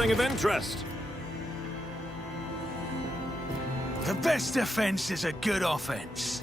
something of interest. The best defense is a good offense.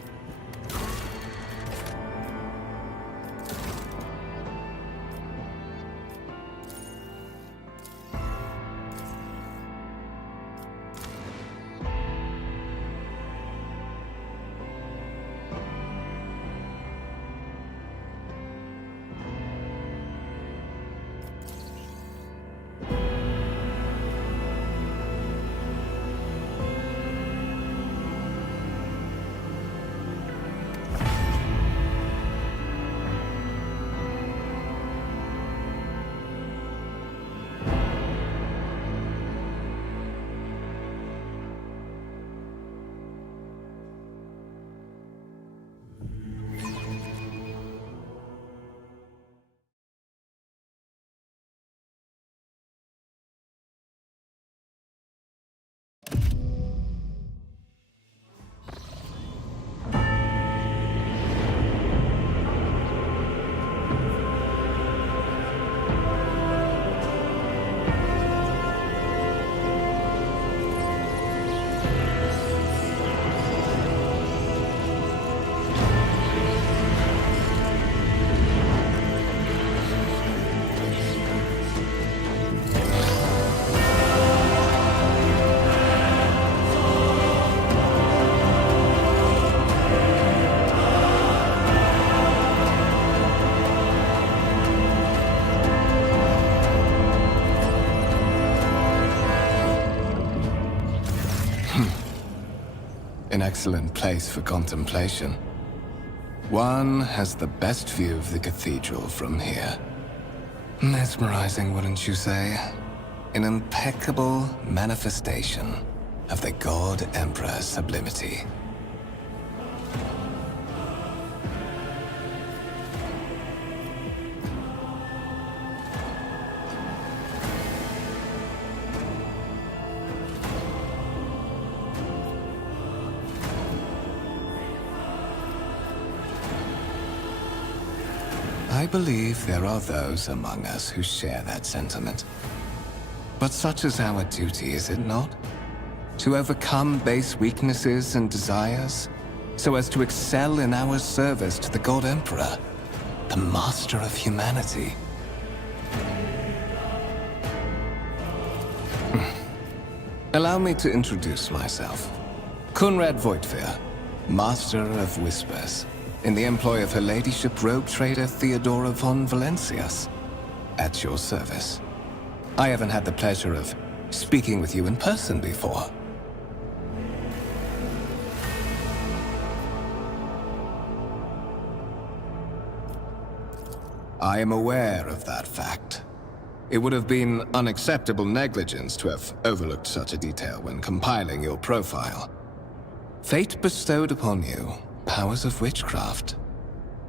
An excellent place for contemplation. One has the best view of the cathedral from here. Mesmerizing, wouldn't you say? An impeccable manifestation of the God Emperor's sublimity. I believe there are those among us who share that sentiment. But such is our duty, is it not? To overcome base weaknesses and desires, so as to excel in our service to the God Emperor, the master of humanity. Allow me to introduce myself. Conrad Voigtveer, Master of Whispers, in the employ of Her Ladyship rogue trader Theodora von Valencias, at your service. I haven't had the pleasure of speaking with you in person before. I am aware of that fact. It would have been unacceptable negligence to have overlooked such a detail when compiling your profile. Fate bestowed upon you powers of witchcraft,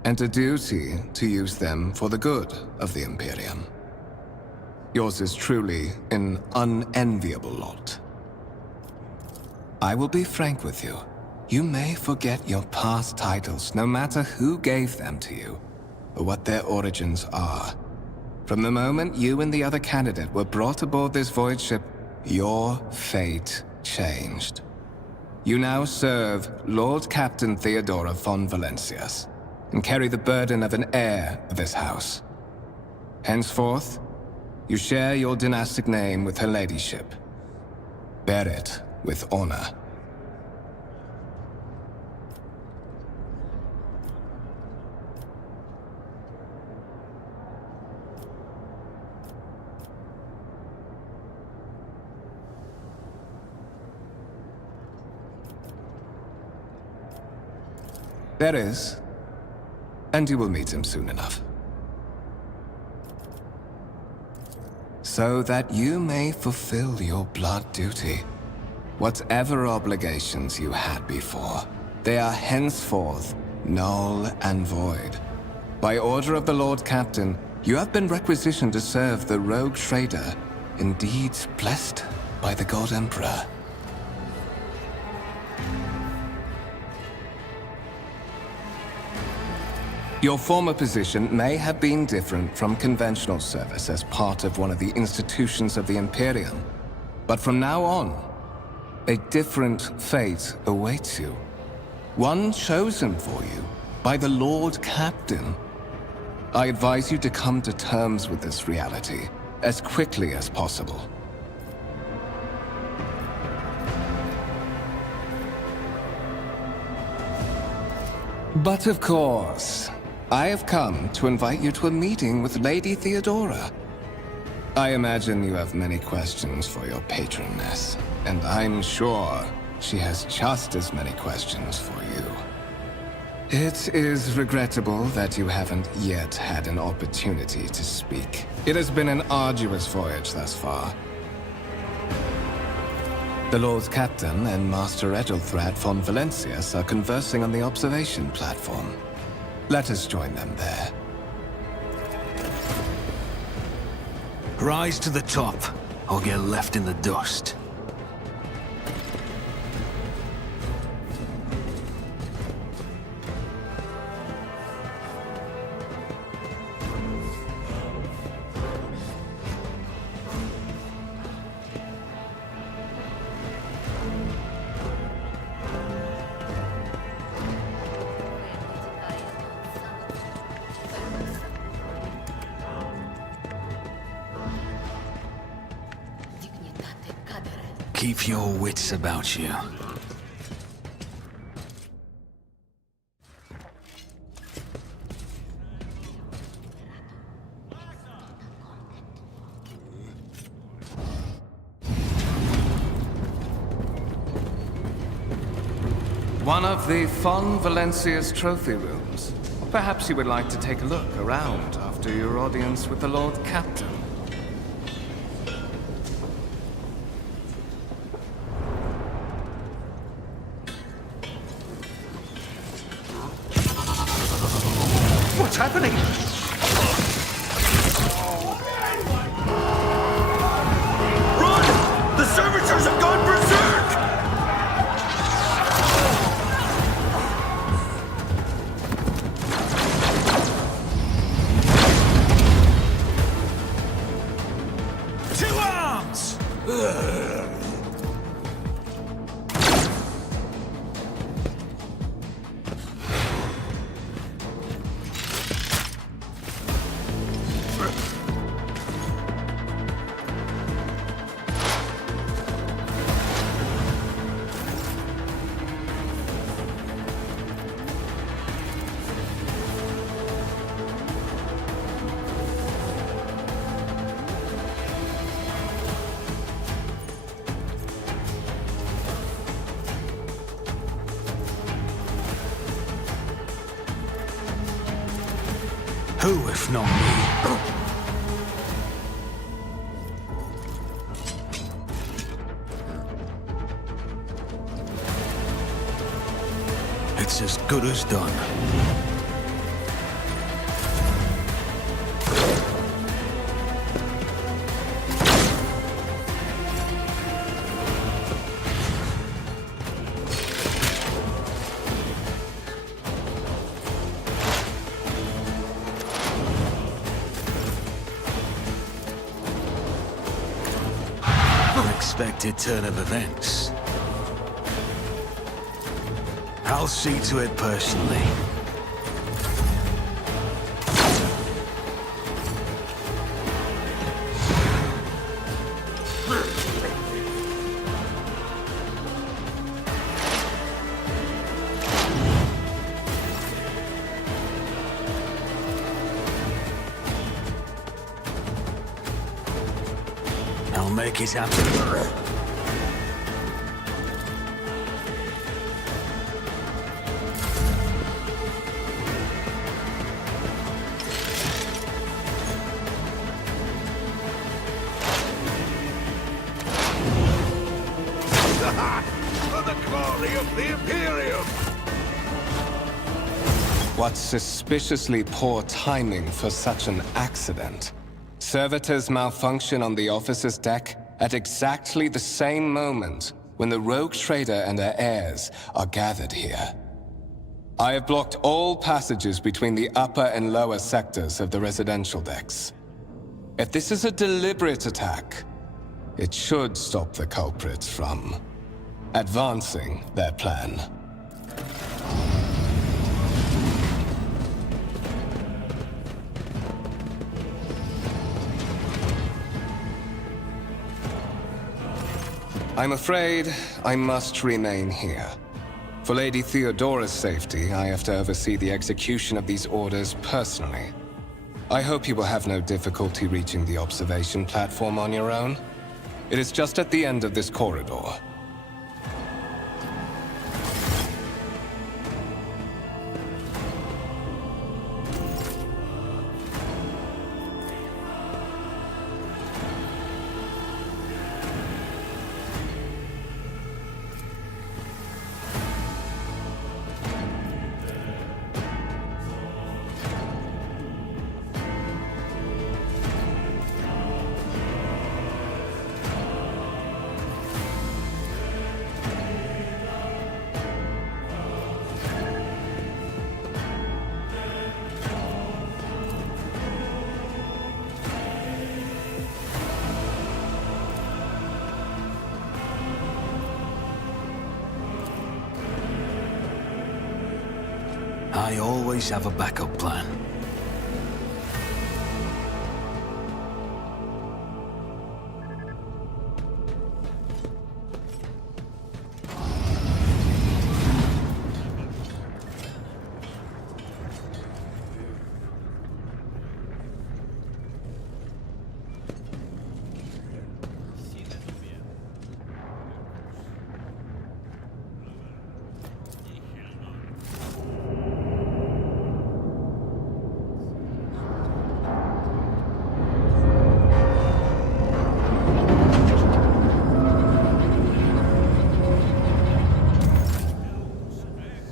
and a duty to use them for the good of the Imperium. Yours is truly an unenviable lot. I will be frank with you. You may forget your past titles, no matter who gave them to you, or what their origins are. From the moment you and the other candidate were brought aboard this void ship, your fate changed. You now serve Lord Captain Theodora von Valencias, and carry the burden of an heir of this house. Henceforth, you share your dynastic name with Her Ladyship. Bear it with honor. There is, and you will meet him soon enough. So that you may fulfill your blood duty. Whatever obligations you had before, they are henceforth null and void. By order of the Lord Captain, you have been requisitioned to serve the rogue trader, indeed blessed by the God Emperor. Your former position may have been different from conventional service as part of one of the institutions of the Imperium. But from now on, a different fate awaits you. One chosen for you by the Lord Captain. I advise you to come to terms with this reality as quickly as possible. But of course, I have come to invite you to a meeting with Lady Theodora. I imagine you have many questions for your patroness, and I'm sure she has just as many questions for you. It is regrettable that you haven't yet had an opportunity to speak. It has been an arduous voyage thus far. The Lord Captain and Master Ethelthrad von Valencius are conversing on the observation platform. Let us join them there. Rise to the top, or get left in the dust. Keep your wits about you. One of the Von Valencius trophy rooms. Perhaps you would like to take a look around after your audience with the Lord Captain. What's happening? Run! The servitors have gone berserk! To arms! Who, if not me? It's as good as done. Unexpected turn of events. I'll see to it personally. I'll make it happen. For the glory of the Imperium! What suspiciously poor timing for such an accident. Servitors malfunction on the officer's deck at exactly the same moment when the rogue trader and her heirs are gathered here. I have blocked all passages between the upper and lower sectors of the residential decks. If this is a deliberate attack, it should stop the culprits from advancing their plan. I'm afraid I must remain here. For Lady Theodora's safety, I have to oversee the execution of these orders personally. I hope you will have no difficulty reaching the observation platform on your own. It is just at the end of this corridor. I always have a backup plan.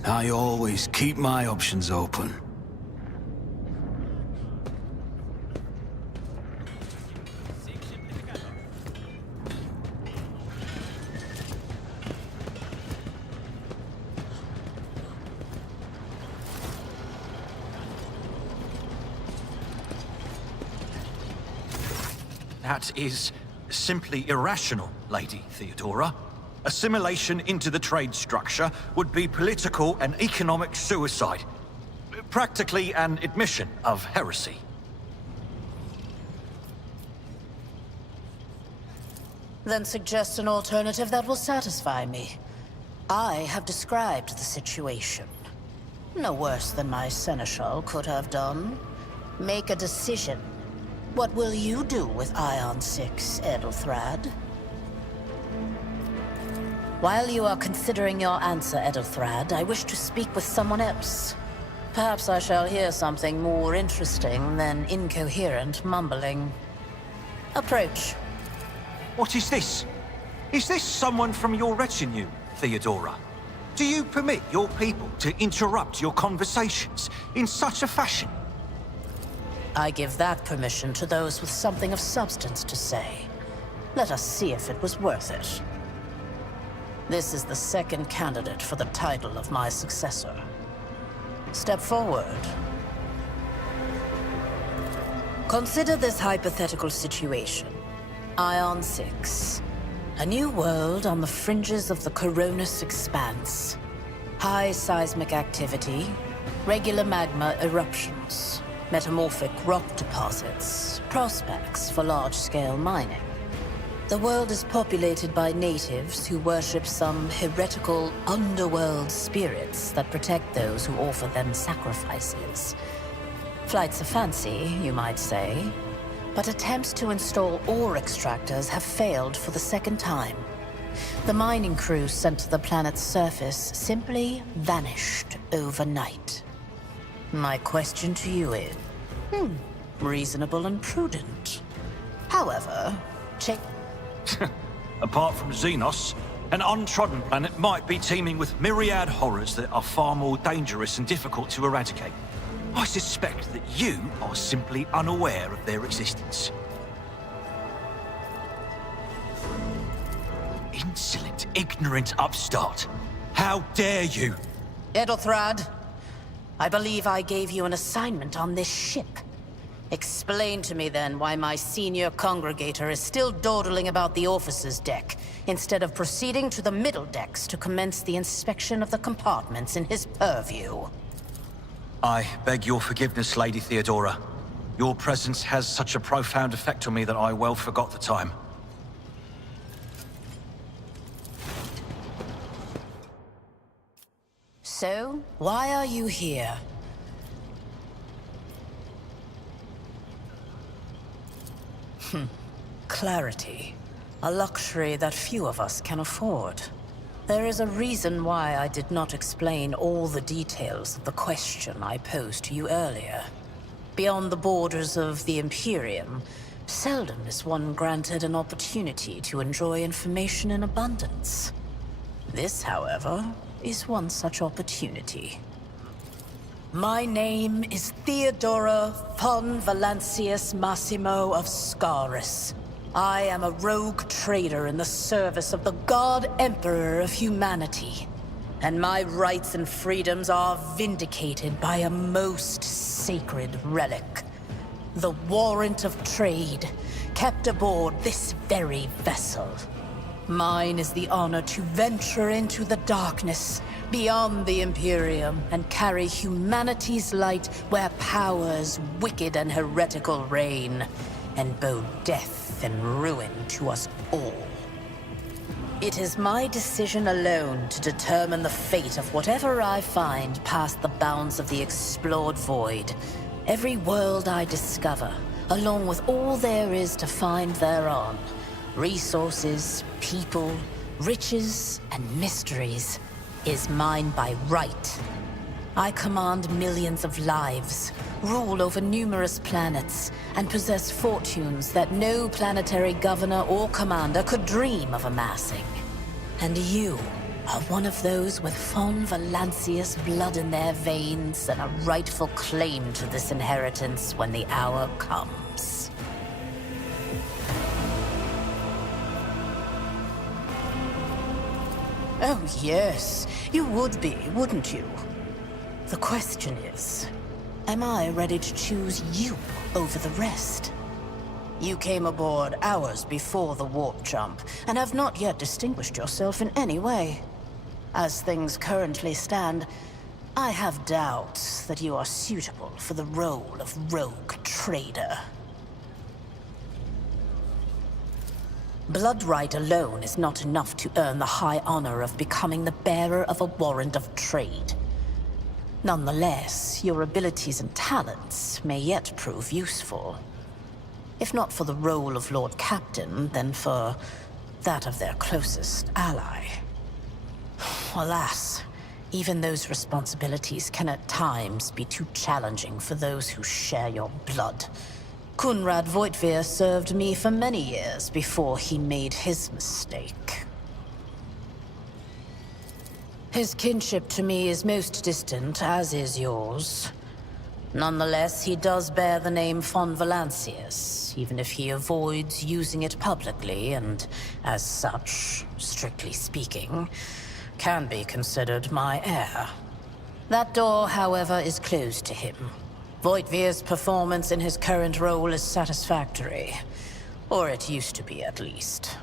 I always keep my options open. That is simply irrational, Lady Theodora. Assimilation into the trade structure would be political and economic suicide. Practically an admission of heresy. Then suggest an alternative that will satisfy me. I have described the situation. No worse than my seneschal could have done. Make a decision. What will you do with Ion 6, Edelthrad? While you are considering your answer, Edelthrad, I wish to speak with someone else. Perhaps I shall hear something more interesting than incoherent mumbling. Approach. What is this? Is this someone from your retinue, Theodora? Do you permit your people to interrupt your conversations in such a fashion? I give that permission to those with something of substance to say. Let us see if it was worth it. This is the second candidate for the title of my successor. Step forward. Consider this hypothetical situation. Ion 6. A new world on the fringes of the Coronis expanse. High seismic activity, regular magma eruptions, metamorphic rock deposits, prospects for large-scale mining. The world is populated by natives who worship some heretical underworld spirits that protect those who offer them sacrifices. Flights of fancy, you might say, but attempts to install ore extractors have failed for the second time. The mining crew sent to the planet's surface simply vanished overnight. My question to you is, reasonable and prudent. However, check... Apart from Xenos, an untrodden planet might be teeming with myriad horrors that are far more dangerous and difficult to eradicate. I suspect that you are simply unaware of their existence. Insolent, ignorant upstart. How dare you? Edelthrad, I believe I gave you an assignment on this ship. Explain to me then why my senior congregator is still dawdling about the officer's deck, instead of proceeding to the middle decks to commence the inspection of the compartments in his purview. I beg your forgiveness, Lady Theodora. Your presence has such a profound effect on me that I well forgot the time. So, why are you here? Clarity. A luxury that few of us can afford. There is a reason why I did not explain all the details of the question I posed to you earlier. Beyond the borders of the Imperium, seldom is one granted an opportunity to enjoy information in abundance. This, however, is one such opportunity. My name is Theodora von Valancius Massimo of Scaris. I am a rogue trader in the service of the God Emperor of humanity. And my rights and freedoms are vindicated by a most sacred relic. The warrant of trade, kept aboard this very vessel. Mine is the honor to venture into the darkness, beyond the Imperium, and carry humanity's light where powers wicked and heretical reign, and bow death and ruin to us all. It is my decision alone to determine the fate of whatever I find past the bounds of the explored void. Every world I discover, along with all there is to find thereon. Resources, people, riches, and mysteries is mine by right. I command millions of lives, rule over numerous planets, and possess fortunes that no planetary governor or commander could dream of amassing. And you are one of those with von Valancius blood in their veins and a rightful claim to this inheritance when the hour comes. Oh yes, you would be, wouldn't you? The question is, am I ready to choose you over the rest? You came aboard hours before the warp jump, and have not yet distinguished yourself in any way. As things currently stand, I have doubts that you are suitable for the role of rogue trader. Blood right alone is not enough to earn the high honor of becoming the bearer of a warrant of trade. Nonetheless, your abilities and talents may yet prove useful. If not for the role of Lord Captain, then for that of their closest ally. Alas, even those responsibilities can at times be too challenging for those who share your blood. Kunrad Voitvir served me for many years before he made his mistake. His kinship to me is most distant, as is yours. Nonetheless, he does bear the name von Valancius, even if he avoids using it publicly, and as such, strictly speaking, can be considered my heir. That door, however, is closed to him. Voitvir's performance in his current role is satisfactory. Or it used to be, at least.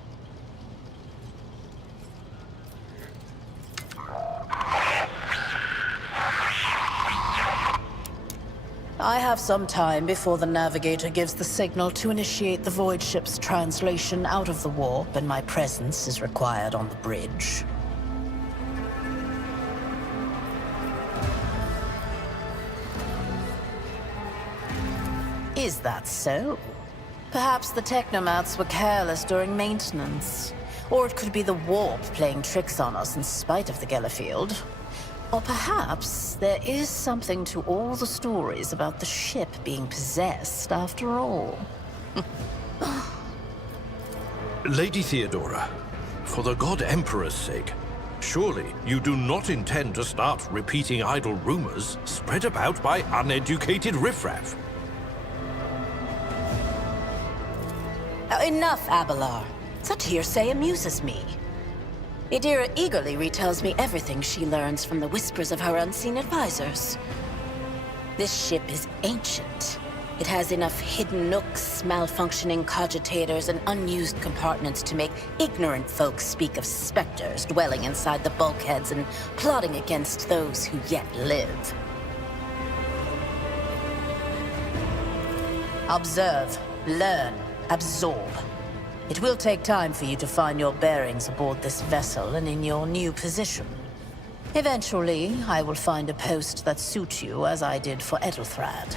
I have some time before the navigator gives the signal to initiate the void ship's translation out of the warp, and my presence is required on the bridge. Is that so? Perhaps the technomats were careless during maintenance. Or it could be the warp playing tricks on us in spite of the Gellerfield. Or perhaps there is something to all the stories about the ship being possessed after all. Lady Theodora, for the God Emperor's sake, surely you do not intend to start repeating idle rumors spread about by uneducated riffraff. Enough, Abelard. Such hearsay amuses me. Idira eagerly retells me everything she learns from the whispers of her unseen advisors. This ship is ancient. It has enough hidden nooks, malfunctioning cogitators, and unused compartments to make ignorant folks speak of specters dwelling inside the bulkheads and plotting against those who yet live. Observe, learn, absorb. It will take time for you to find your bearings aboard this vessel and in your new position. Eventually, I will find a post that suits you as I did for Ethelthrad.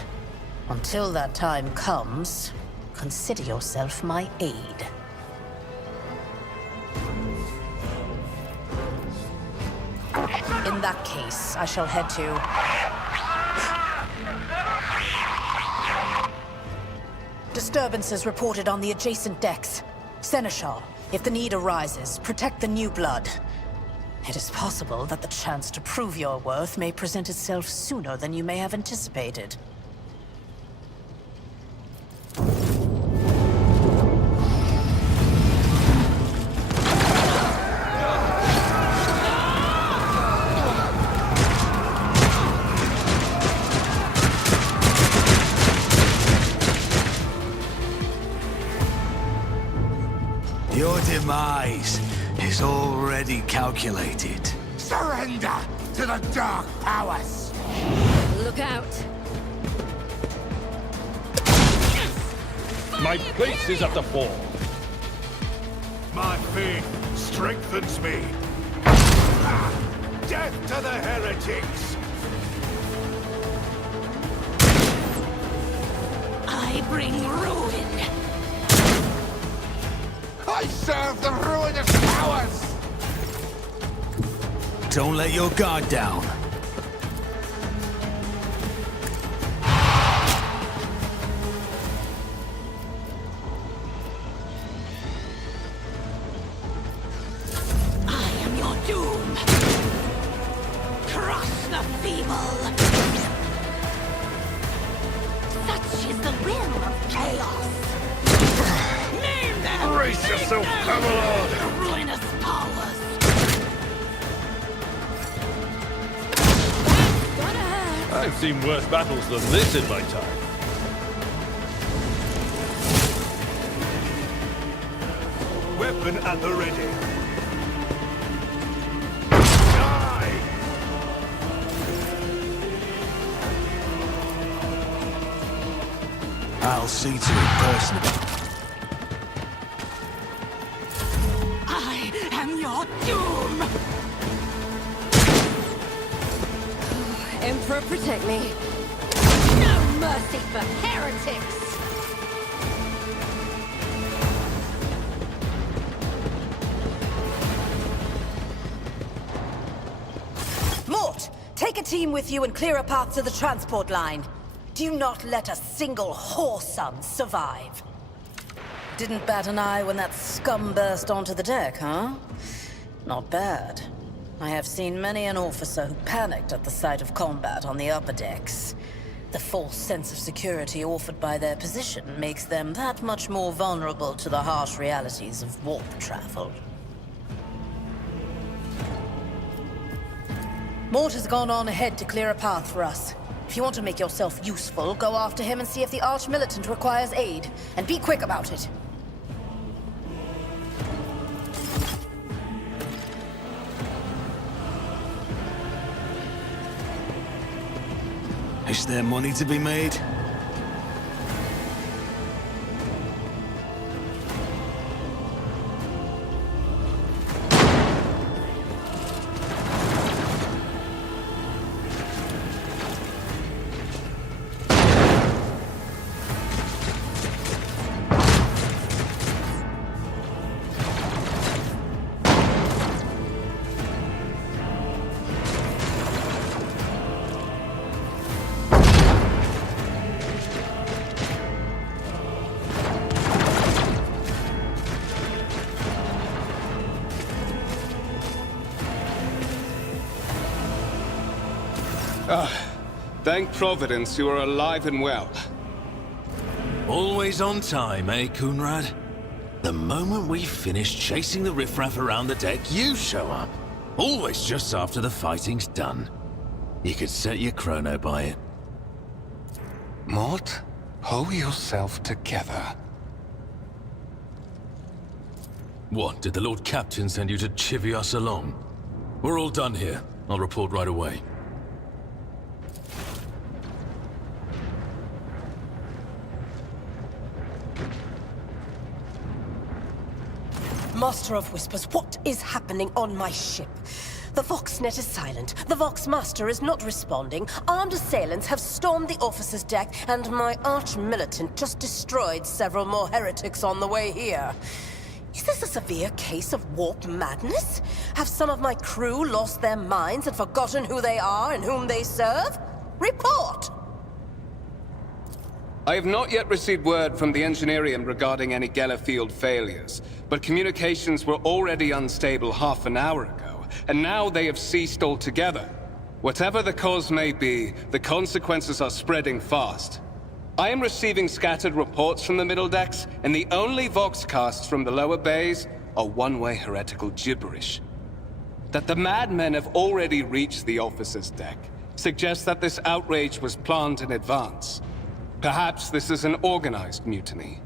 Until that time comes, consider yourself my aide. In that case, I shall head to... Disturbances reported on the adjacent decks. Seneschal, if the need arises, protect the new blood. It is possible that the chance to prove your worth may present itself sooner than you may have anticipated. Your demise is already calculated. Surrender to the dark powers! Look out! My place is at the fore. My faith strengthens me. Ah, death to the heretics! I bring ruin! I serve the ruinous powers! Don't let your guard down. I am your doom! Crush the feeble! Such is the will of chaos! Name them! Brace yourself, Camelot! The ruinous powers! Gonna hurt! I've seen worse battles than this in my time. Weapon at the ready. Die! I'll see to it personally. I am your doom! Emperor, protect me. No mercy for heretics! Mort, take a team with you and clear a path to the transport line. Do not let a single whoreson survive. Didn't bat an eye when that scum burst onto the deck, huh? Not bad. I have seen many an officer who panicked at the sight of combat on the upper decks. The false sense of security offered by their position makes them that much more vulnerable to the harsh realities of warp travel. Mort has gone on ahead to clear a path for us. If you want to make yourself useful, go after him and see if the Arch-Militant requires aid. And be quick about it. Is there money to be made? Thank Providence you are alive and well. Always on time, eh, Kunrad? The moment we finish chasing the riffraff around the deck, you show up. Always just after the fighting's done. You could set your chrono by it. Mort, pull yourself together. What, did the Lord Captain send you to chivvy us along? We're all done here. I'll report right away. Master of Whispers, what is happening on my ship? The Voxnet is silent. The Voxmaster is not responding. Armed assailants have stormed the officer's deck, and my arch-militant just destroyed several more heretics on the way here. Is this a severe case of warp madness? Have some of my crew lost their minds and forgotten who they are and whom they serve? Report! I have not yet received word from the Engineerium regarding any Geller field failures, but communications were already unstable half an hour ago, and now they have ceased altogether. Whatever the cause may be, the consequences are spreading fast. I am receiving scattered reports from the middle decks, and the only voxcasts from the lower bays are one-way heretical gibberish. That the madmen have already reached the officer's deck suggests that this outrage was planned in advance. Perhaps this is an organized mutiny.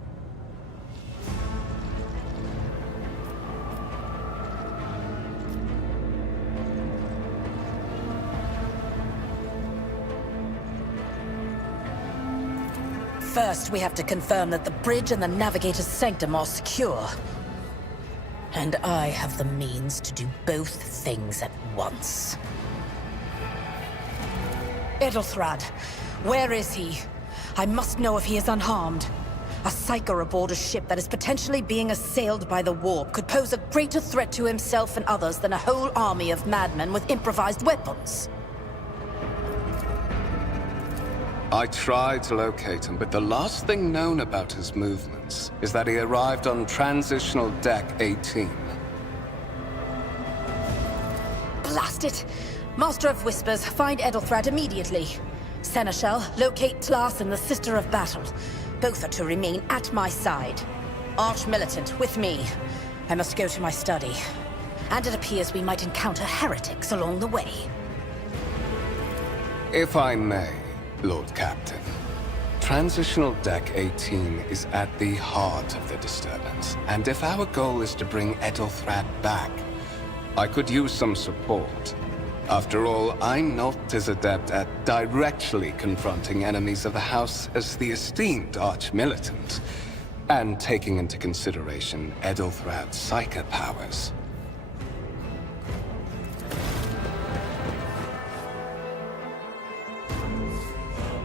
First, we have to confirm that the bridge and the navigator's sanctum are secure. And I have the means to do both things at once. Edelthrad, where is he? I must know if he is unharmed. A psyker aboard a ship that is potentially being assailed by the warp could pose a greater threat to himself and others than a whole army of madmen with improvised weapons. I tried to locate him, but the last thing known about his movements is that he arrived on Transitional Deck 18. Blast it! Master of Whispers, find Edelthrad immediately. Seneschal, locate Tlas and the Sister of Battle. Both are to remain at my side. Arch-militant, with me. I must go to my study. And it appears we might encounter heretics along the way. If I may, Lord Captain. Transitional Deck 18 is at the heart of the disturbance, and if our goal is to bring Edelthrad back, I could use some support. After all, I'm not as adept at directly confronting enemies of the House as the esteemed Arch-Militant, and taking into consideration Edelthrad's psychic powers.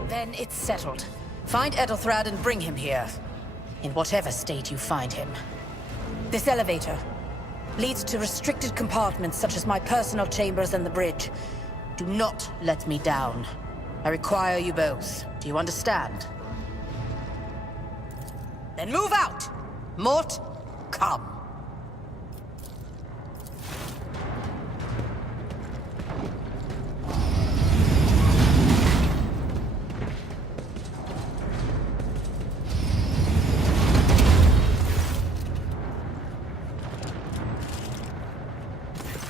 Then it's settled. Find Edelthrad and bring him here. In whatever state you find him. This elevator leads to restricted compartments such as my personal chambers and the bridge. Do not let me down. I require you both. Do you understand? Then move out! Mort, come.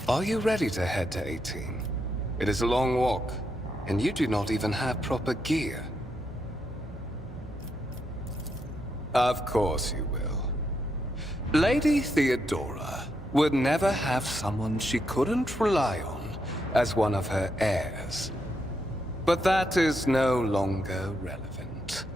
Are you ready to head to 18? It is a long walk, and you do not even have proper gear. Of course you will. Lady Theodora would never have someone she couldn't rely on as one of her heirs. But that is no longer relevant.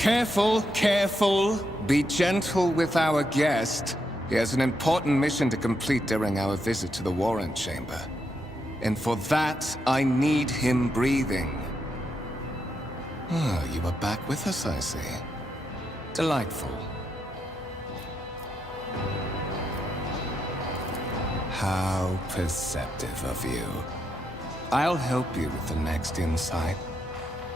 Careful, careful. Be gentle with our guest. He has an important mission to complete during our visit to the Warrant Chamber. And for that, I need him breathing. Oh, you are back with us, I see. Delightful. How perceptive of you. I'll help you with the next insight.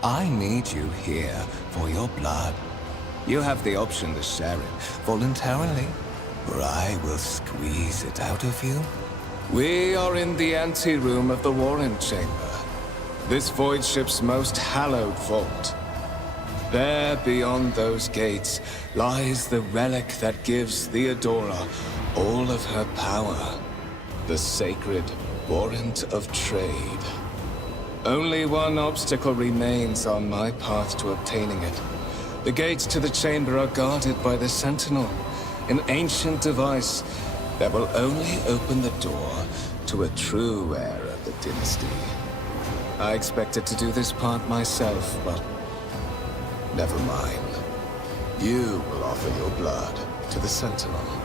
I need you here for your blood. You have the option to share it voluntarily, or I will squeeze it out of you. We are in the anteroom of the Warren Chamber, this void ship's most hallowed vault. There, beyond those gates, lies the relic that gives Theodora all of her power. The sacred Warrant of Trade. Only one obstacle remains on my path to obtaining it. The gates to the chamber are guarded by the Sentinel, an ancient device that will only open the door to a true heir of the dynasty. I expected to do this part myself, but never mind. You will offer your blood to the Sentinel.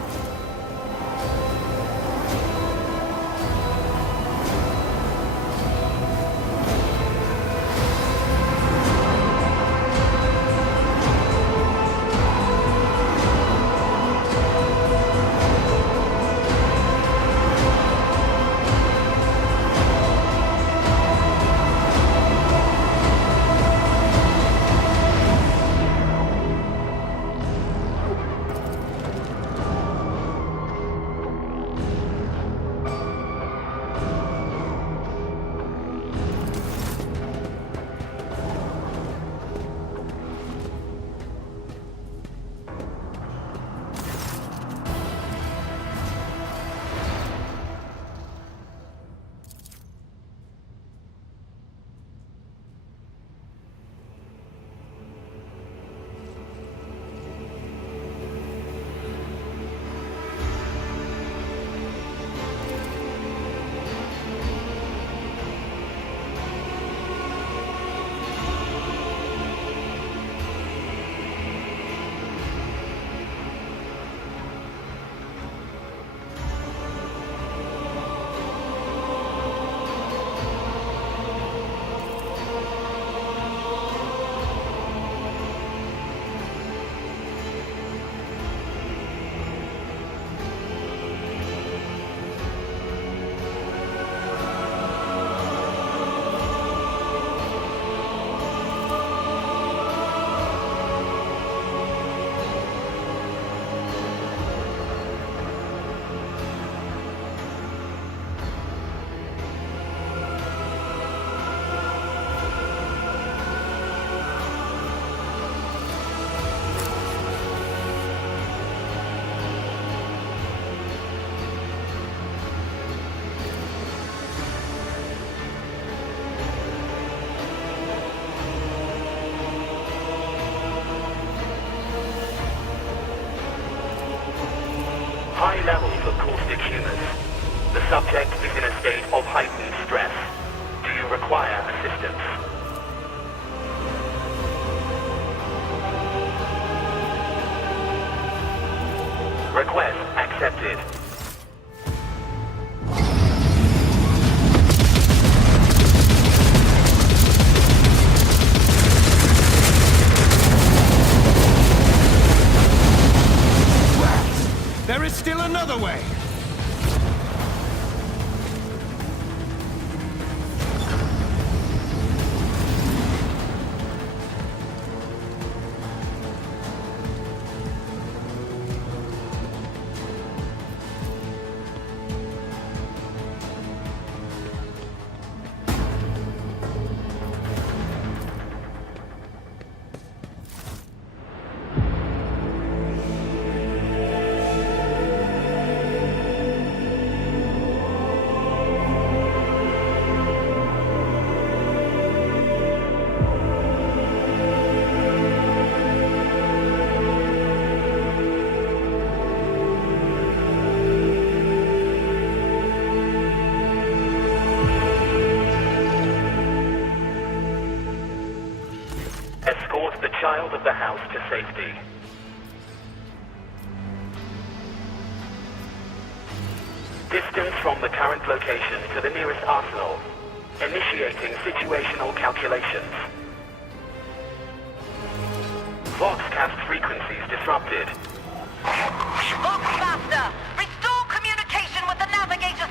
High levels of caustic humors. The subject is in a state of heightened stress. Do you require assistance? Request accepted. There is still another way! Escort the child of the house to safety. Distance from the current location to the nearest arsenal. Initiating situational calculations. Voxcast frequencies disrupted. Vox Master, restore communication with the navigator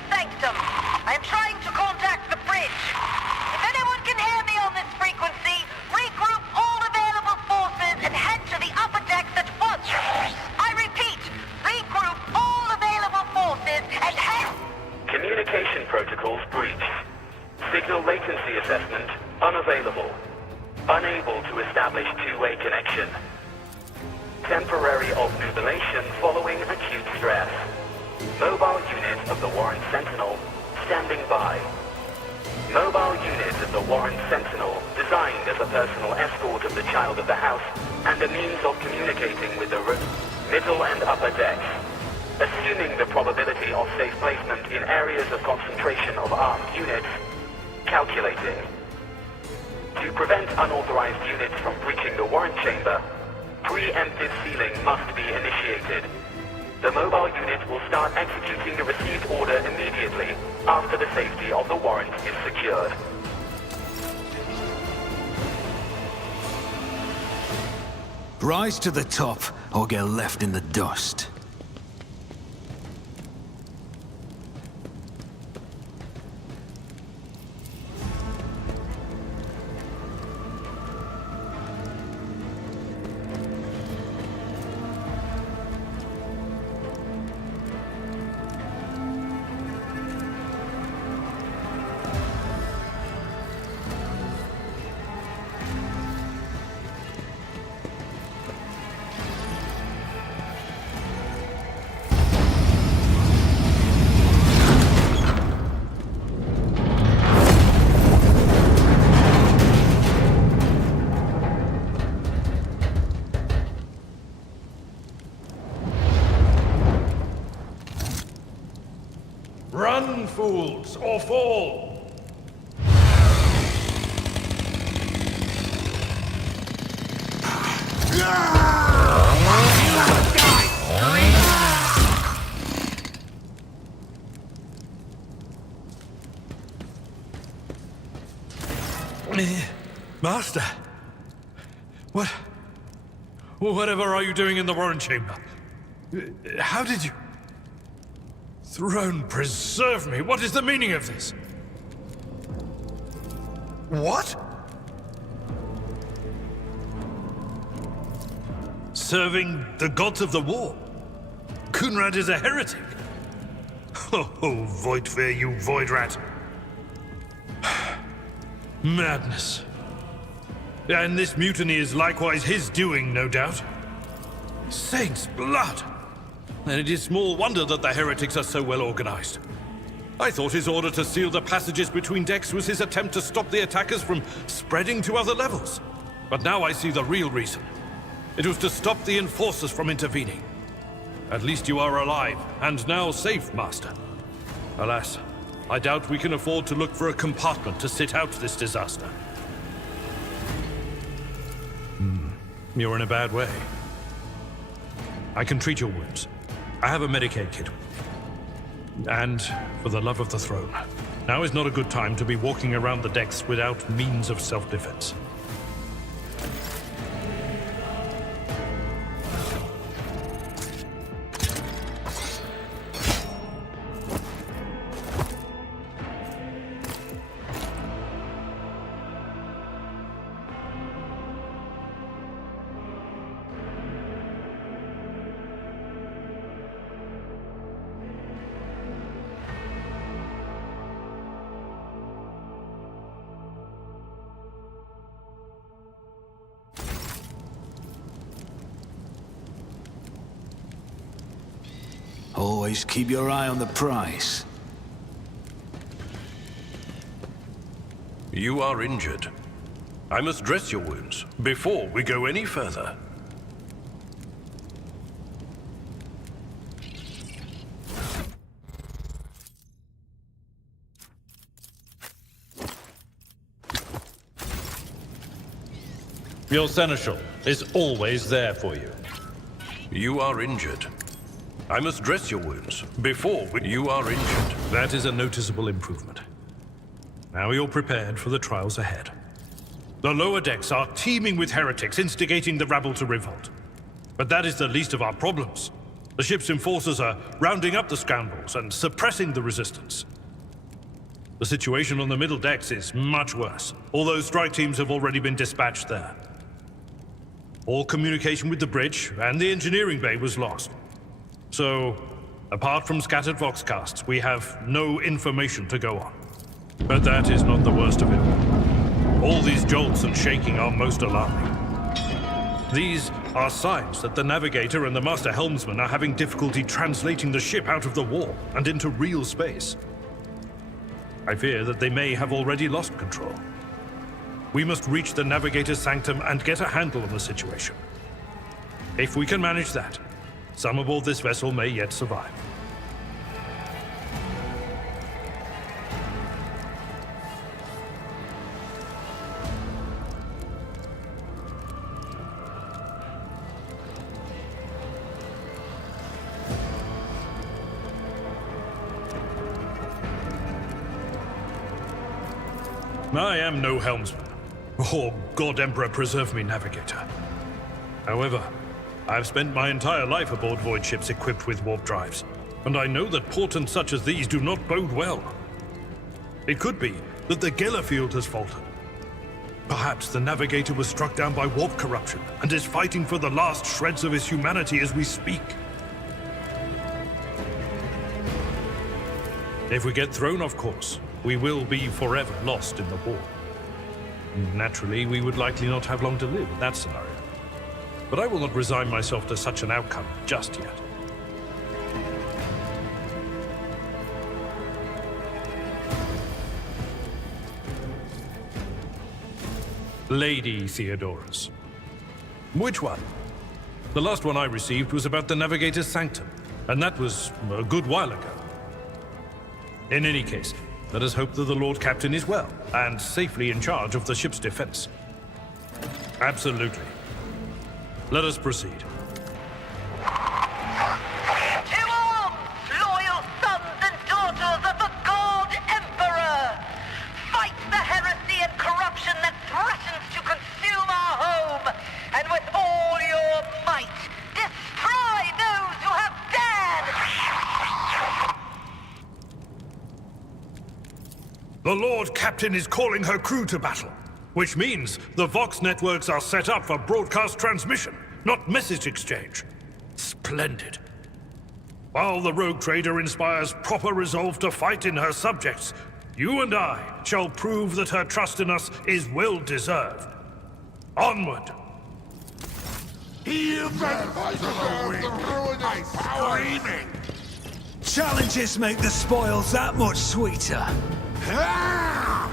equipment unavailable. Unable to establish two-way connection. Temporary obnubilation following acute stress. Mobile unit of the Warren Sentinel standing by. Mobile unit of the Warren Sentinel designed as a personal escort of the child of the house and a means of communicating with the middle and upper decks. Assuming the probability of safe placement in areas of concentration of armed units, calculating. To prevent unauthorized units from breaching the Warren Chamber, preemptive sealing must be initiated. The mobile unit will start executing the received order immediately after the safety of the warrant is secured. Rise to the top, or get left in the dust. Run, fools, or fall! Master! Whatever are you doing in the Warren Chamber? How did you... Throne preserve me! What is the meaning of this? What? Serving the gods of the war? Kunrad is a heretic! Oh, Voidfear, you void rat! Madness. And this mutiny is likewise his doing, no doubt. Saint's blood! And it is small wonder that the heretics are so well organized. I thought his order to seal the passages between decks was his attempt to stop the attackers from spreading to other levels. But now I see the real reason. It was to stop the enforcers from intervening. At least you are alive, and now safe, Master. Alas, I doubt we can afford to look for a compartment to sit out this disaster. You're in a bad way. I can treat your wounds. I have a Medicaid kit. And, for the love of the throne, now is not a good time to be walking around the decks without means of self-defense. Always keep your eye on the prize. You are injured. I must dress your wounds before we go any further. Your seneschal is always there for you. You are injured. I must dress your wounds before you are injured. That is a noticeable improvement. Now you're prepared for the trials ahead. The lower decks are teeming with heretics instigating the rabble to revolt. But that is the least of our problems. The ship's enforcers are rounding up the scoundrels and suppressing the resistance. The situation on the middle decks is much worse, although strike teams have already been dispatched there. All communication with the bridge and the engineering bay was lost. So, apart from scattered voxcasts, we have no information to go on. But that is not the worst of it. All these jolts and shaking are most alarming. These are signs that the navigator and the master helmsman are having difficulty translating the ship out of the warp and into real space. I fear that they may have already lost control. We must reach the navigator's sanctum and get a handle on the situation. If we can manage that, some aboard this vessel may yet survive. I am no helmsman, or God Emperor preserve me navigator. However, I've spent my entire life aboard void ships equipped with warp drives, and I know that portents such as these do not bode well. It could be that the Geller field has faltered. Perhaps the navigator was struck down by warp corruption and is fighting for the last shreds of his humanity as we speak. If we get thrown off course, we will be forever lost in the war. Naturally, we would likely not have long to live in that scenario. But I will not resign myself to such an outcome just yet. Lady Theodoras. Which one? The last one I received was about the Navigator's Sanctum, and that was a good while ago. In any case, let us hope that the Lord Captain is well, and safely in charge of the ship's defense. Absolutely. Let us proceed. To arms, loyal sons and daughters of the God Emperor! Fight the heresy and corruption that threatens to consume our home, and with all your might, destroy those who have dared! The Lord Captain is calling her crew to battle, which means the Vox networks are set up for broadcast transmission, not message exchange. Splendid. While the rogue trader inspires proper resolve to fight in her subjects, you and I shall prove that her trust in us is well deserved. Onward! Heal the voice of the wind by screaming! Challenges make the spoils that much sweeter. Ah!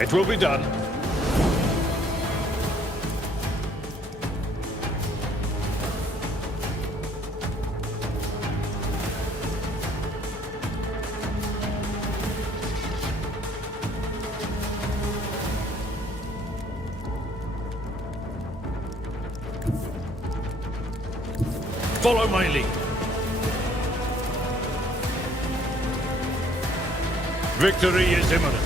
It will be done. Follow my lead. Victory is imminent.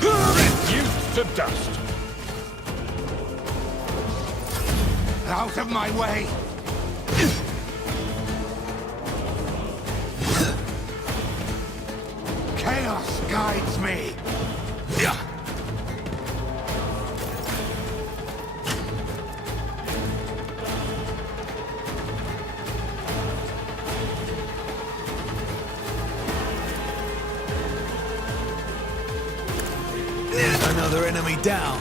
Reduced to dust. Out of my way! Chaos guides me! Another enemy down.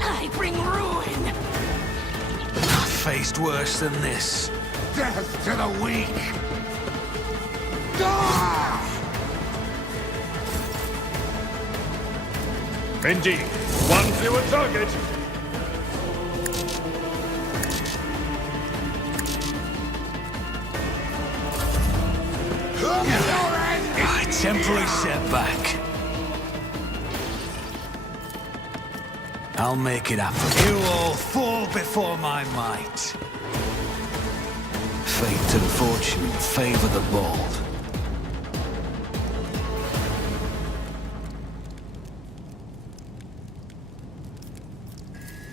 I bring ruin! I've faced worse than this. Death to the weak! Ah! Indeed. One fewer target. Right, temporary setback. I'll make it happen. You all fall before my might. Fate and fortune favor the bold.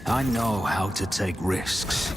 I know how to take risks.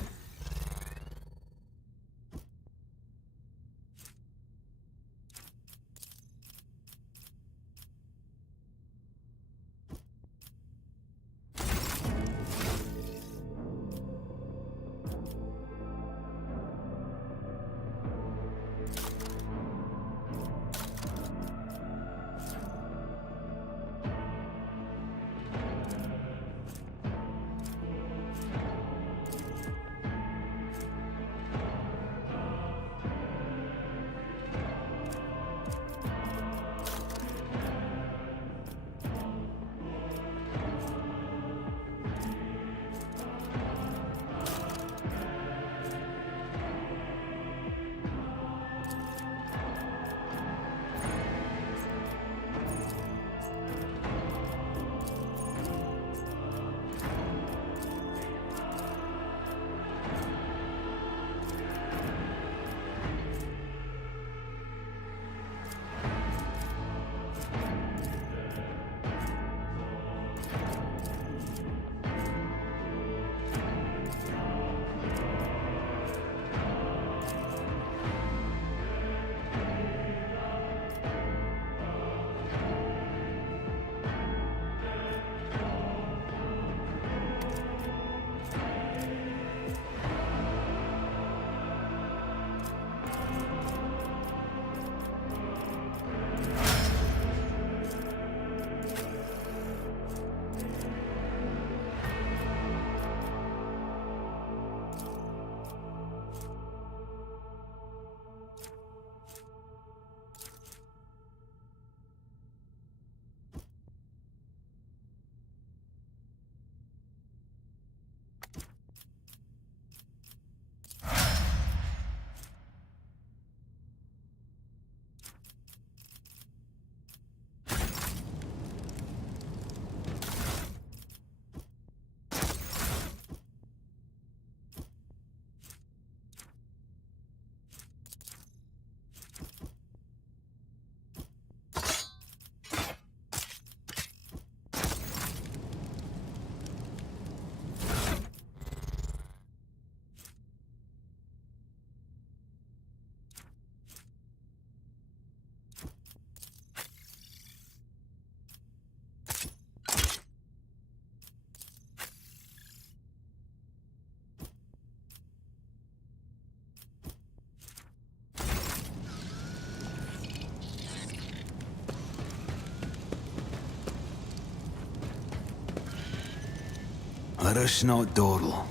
Let us not dawdle.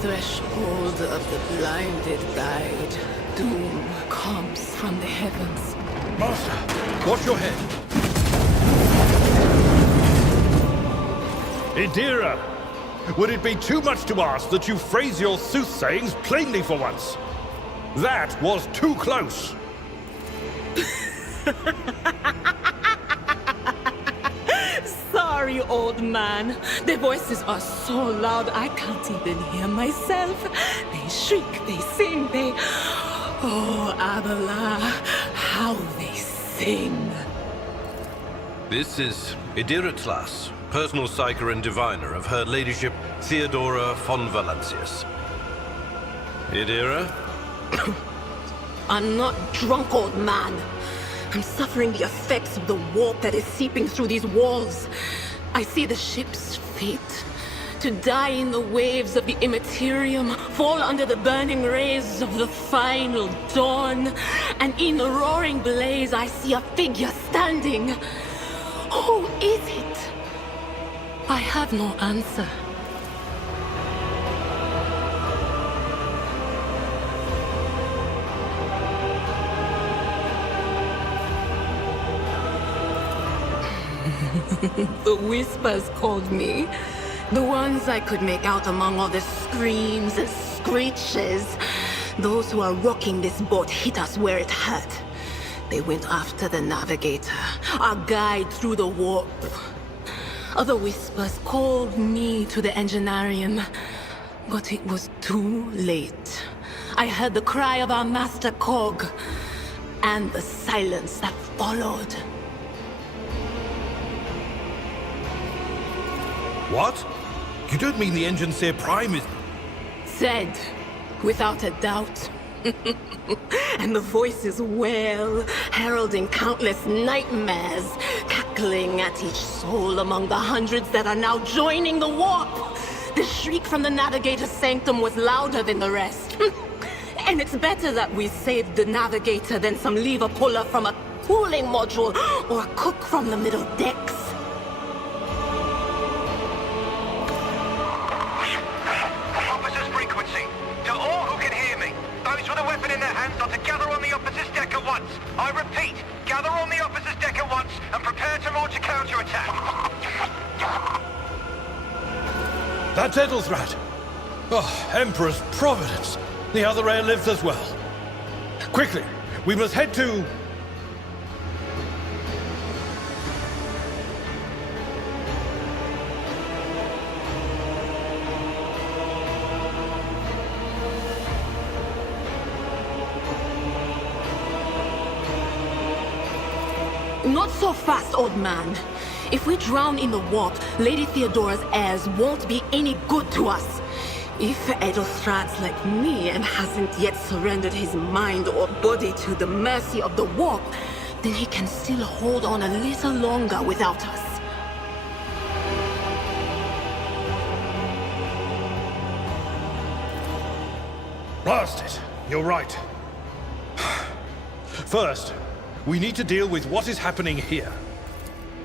Threshold of the blinded guide. Doom comes from the heavens. Master, watch your head. Idira, would it be too much to ask that you phrase your soothsayings plainly for once? That was too close. Sorry, old man. Their voices are so loud I can't even hear myself. They shriek, they sing, they... Oh, Abala, how they sing. This is Idira Tlas, personal psyker and diviner of Her Ladyship Theodora von Valancius. Idira? I'm not drunk, old man. I'm suffering the effects of the warp that is seeping through these walls. I see the ship's fate. To die in the waves of the immaterium, fall under the burning rays of the final dawn. And in the roaring blaze, I see a figure standing. Who is it? I have no answer. The whispers called me. The ones I could make out among all the screams and screeches. Those who are rocking this boat hit us where it hurt. They went after the navigator, our guide through the warp. Other whispers called me to the enginarium, but it was too late. I heard the cry of our master Cog, and the silence that followed. What? You don't mean the Enginseer Prime is... Said, without a doubt. And the voices wail, heralding countless nightmares, cackling at each soul among the hundreds that are now joining the warp. The shriek from the Navigator's sanctum was louder than the rest. And it's better that we saved the Navigator than some lever puller from a cooling module or a cook from the middle decks. Officer's frequency. To all who can hear me, those with a weapon in their hands are to gather on the officer's deck at once. I repeat, gather on the officer's deck at once and prepare to launch a counterattack. That's Edelthrat! Oh, Emperor's providence! The other air lives as well. Quickly, we must head to... Not so fast, old man. If we drown in the warp, Lady Theodora's heirs won't be any good to us. If Edelthrat's like me and hasn't yet surrendered his mind or body to the mercy of the warp, then he can still hold on a little longer without us. Blast it! You're right. First, we need to deal with what is happening here.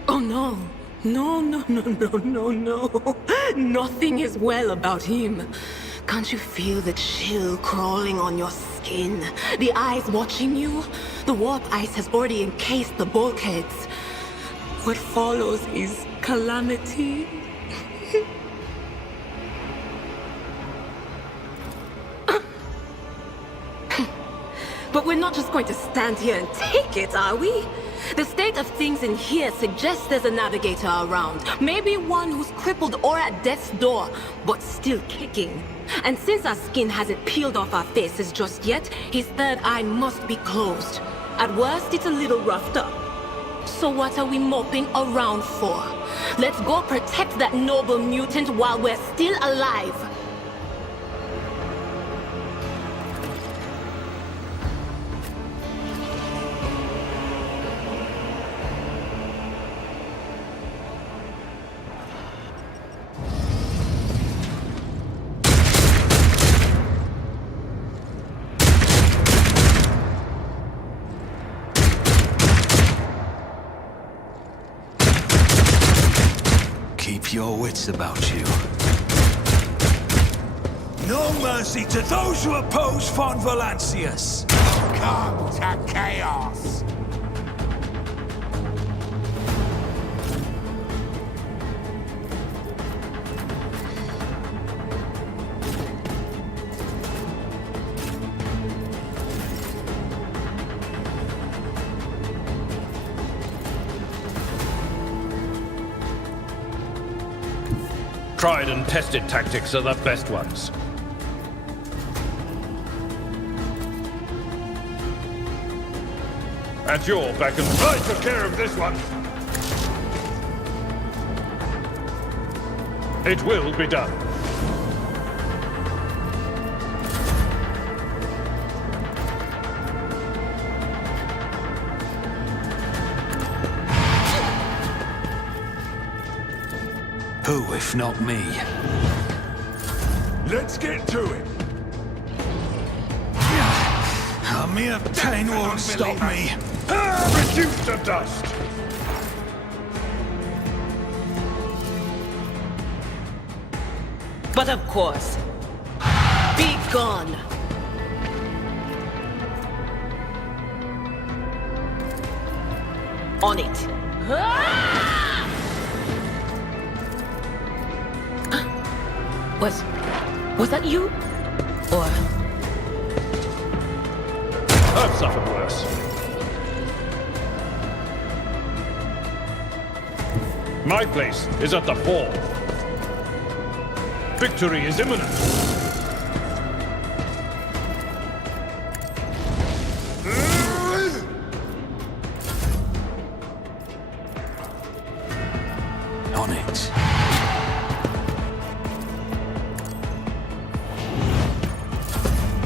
Oh no. No. Nothing is well about him. Can't you feel the chill crawling on your skin? The eyes watching you? The warp ice has already encased the bulkheads. What follows is calamity. But we're not just going to stand here and take it, are we? The state of things in here suggests there's a navigator around. Maybe one who's crippled or at death's door, but still kicking. And since our skin hasn't peeled off our faces just yet, his third eye must be closed. At worst, it's a little roughed up. So what are we moping around for? Let's go protect that noble mutant while we're still alive. Keep your wits about you. No mercy to those who oppose Von Valancius. Come to chaos. Tried and tested tactics are the best ones. At your beck and... I took care of this one! It will be done. Who, if not me? Let's get to it. A mere pain won't stop me. Reduced to dust! But of course, be gone. On it. Was that you? Or... I've suffered worse. My place is at the fore. Victory is imminent. On it.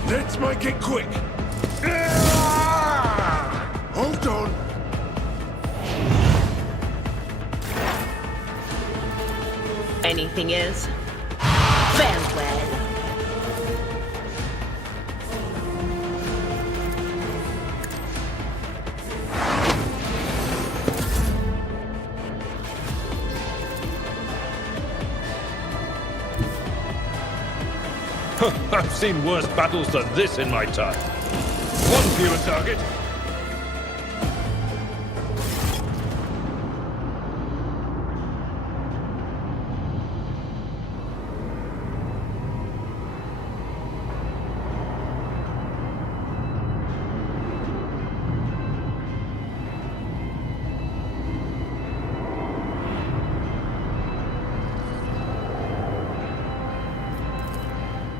Let's make it quick. Hold on. Anything is? Farewell. I've seen worse battles than this in my time. One fewer target.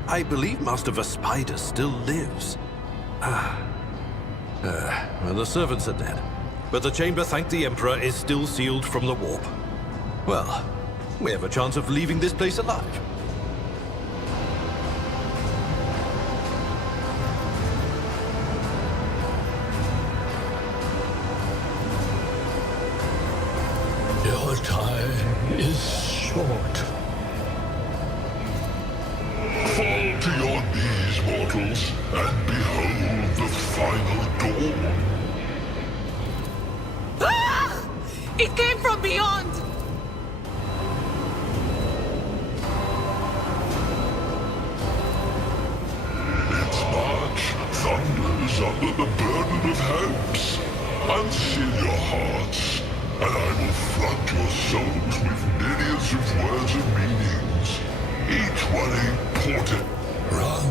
I believe Master Vespider still lives. Well, the servants are dead. But the chamber, thank the Emperor, is still sealed from the warp. Well, we have a chance of leaving this place alive. Your time is short. Fall to your knees, mortals, and behold the final dawn. Ah! It came from beyond! Its march thunders under the burden of hopes. Unseal your hearts, and I will flood your souls with myriads of words and meanings, each one important. Run.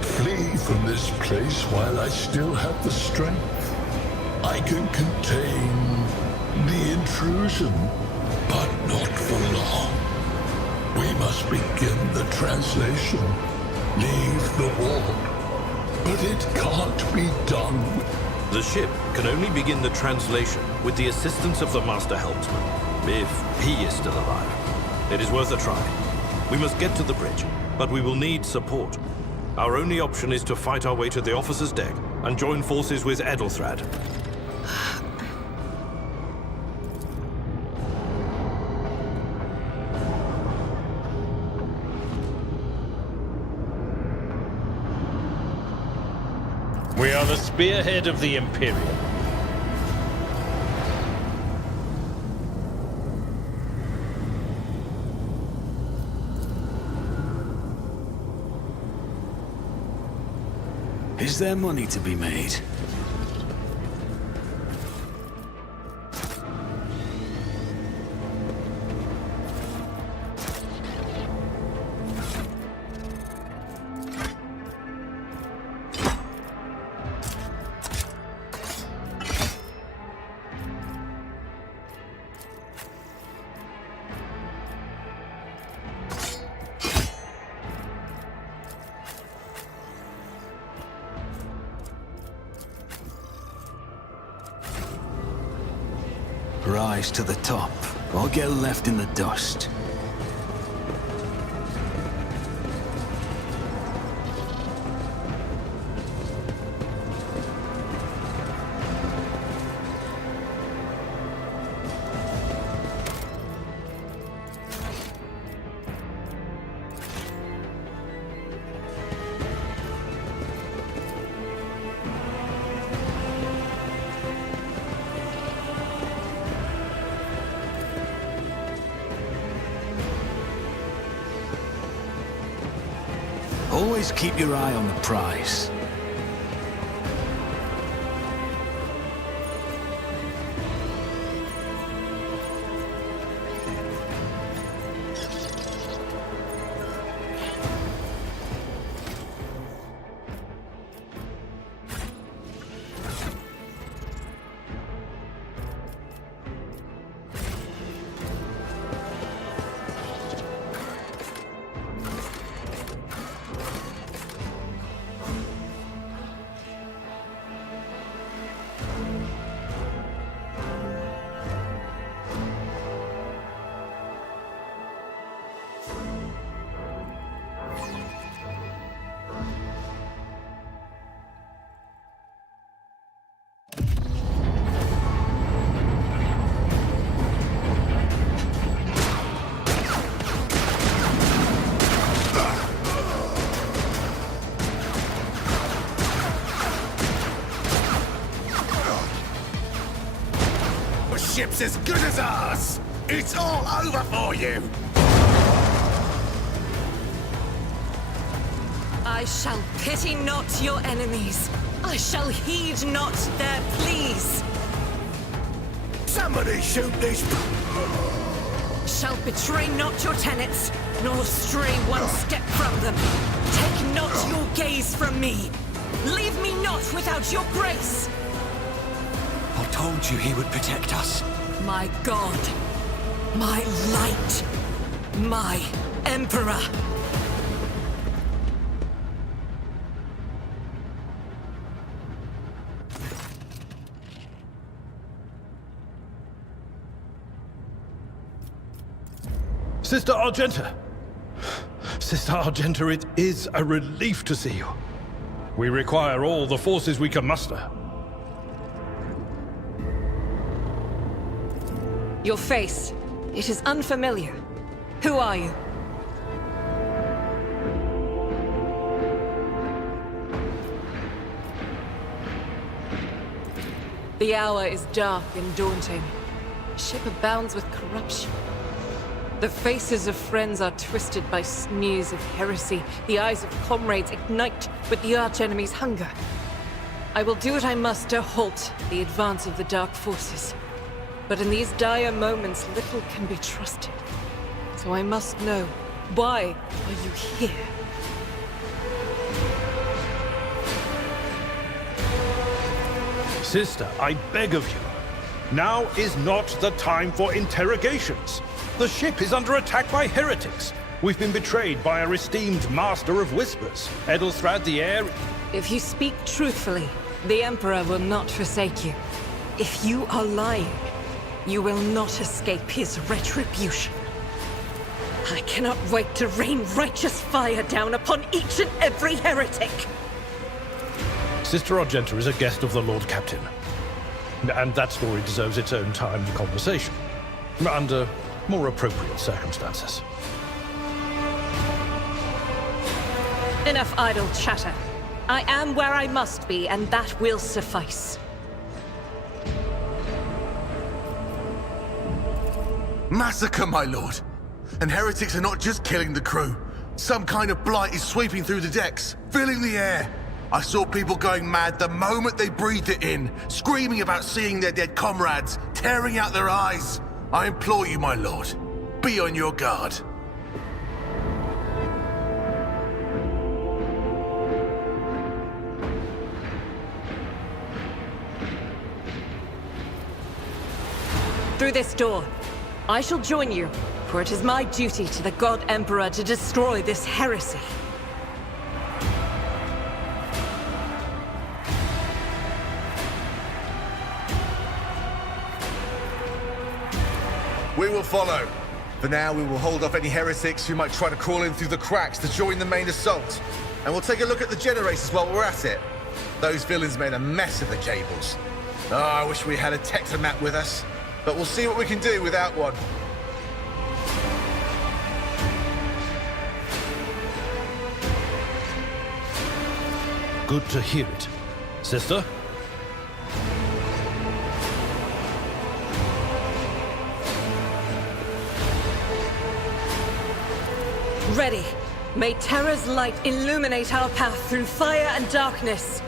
Flee from this place while I still have the strength. I can contain the intrusion, but not for long. We must begin the translation. Leave the warp. But it can't be done. The ship can only begin the translation with the assistance of the Master Helmsman, if he is still alive. It is worth a try. We must get to the bridge, but we will need support. Our only option is to fight our way to the officer's deck and join forces with Edelthrad. We are the spearhead of the Imperium. Is there money to be made? Rise to the top, or get left in the dust. Always keep your eye on the prize. ship's as good as ours! It's all over for you! I shall pity not your enemies. I shall heed not their pleas. Somebody shoot these... Shall betray not your tenets, nor stray one step from them. Take not your gaze from me. Leave me not without your grace. I told you he would protect us. My God, my light, my Emperor. Sister Argenta! Sister Argenta, it is a relief to see you. We require all the forces we can muster. Your face, it is unfamiliar. Who are you? The hour is dark and daunting. The ship abounds with corruption. The faces of friends are twisted by sneers of heresy. The eyes of comrades ignite with the archenemy's hunger. I will do what I must to halt the advance of the dark forces. But in these dire moments, little can be trusted. So I must know, why are you here? Sister, I beg of you. Now is not the time for interrogations. The ship is under attack by heretics. We've been betrayed by our esteemed Master of Whispers, Edelthrad the Heir. If you speak truthfully, the Emperor will not forsake you. If you are lying, you will not escape his retribution. I cannot wait to rain righteous fire down upon each and every heretic. Sister Argenta is a guest of the Lord Captain. And that story deserves its own time and conversation. Under more appropriate circumstances. Enough idle chatter. I am where I must be, and that will suffice. Massacre, my lord! And heretics are not just killing the crew. Some kind of blight is sweeping through the decks, filling the air. I saw people going mad the moment they breathed it in, screaming about seeing their dead comrades, tearing out their eyes. I implore you, my lord, be on your guard. Through this door, I shall join you, for it is my duty to the God Emperor to destroy this heresy. We will follow. For now, we will hold off any heretics who might try to crawl in through the cracks to join the main assault. And we'll take a look at the generators while we're at it. Those villains made a mess of the cables. Oh, I wish we had a Technomat with us. But we'll see what we can do without one. Good to hear it. Sister? Ready. May Terra's light illuminate our path through fire and darkness.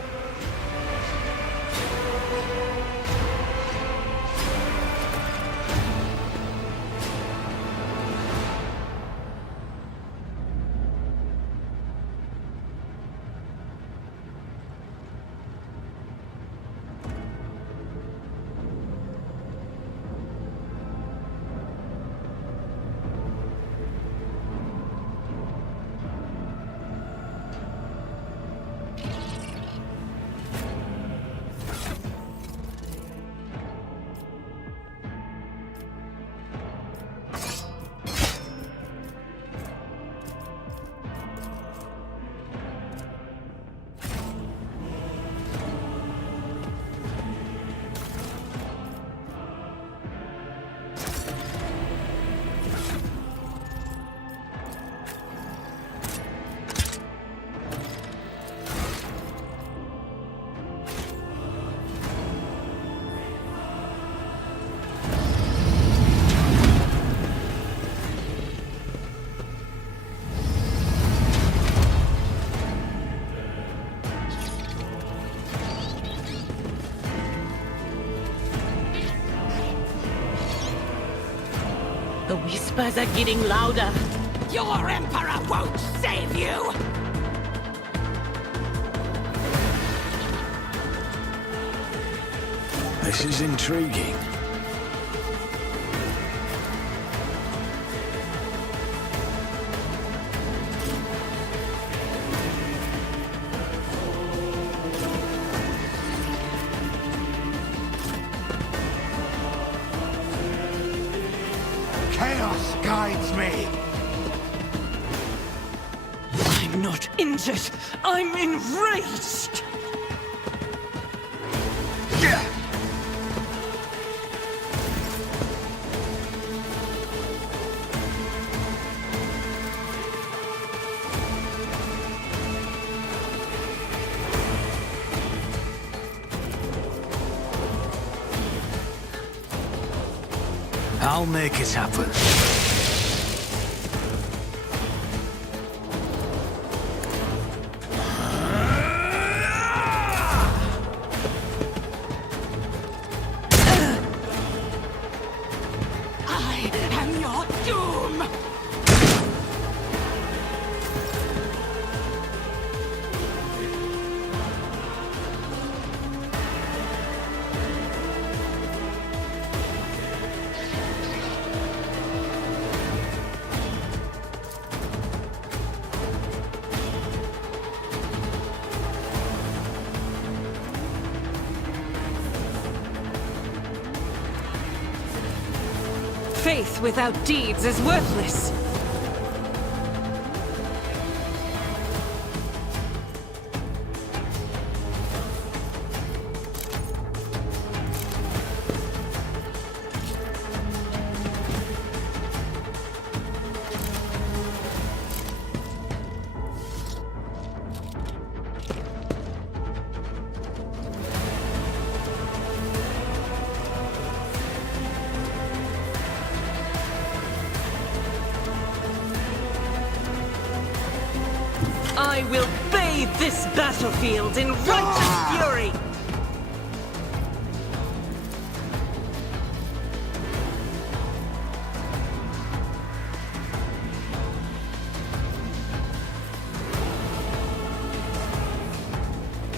The whispers are getting louder. Your Emperor won't save you! This is intriguing. Chaos guides me. I'm not injured. I'm enraged. I'll make it happen. I am your doom! Faith without deeds is worthless. I will bathe this battlefield in righteous fury!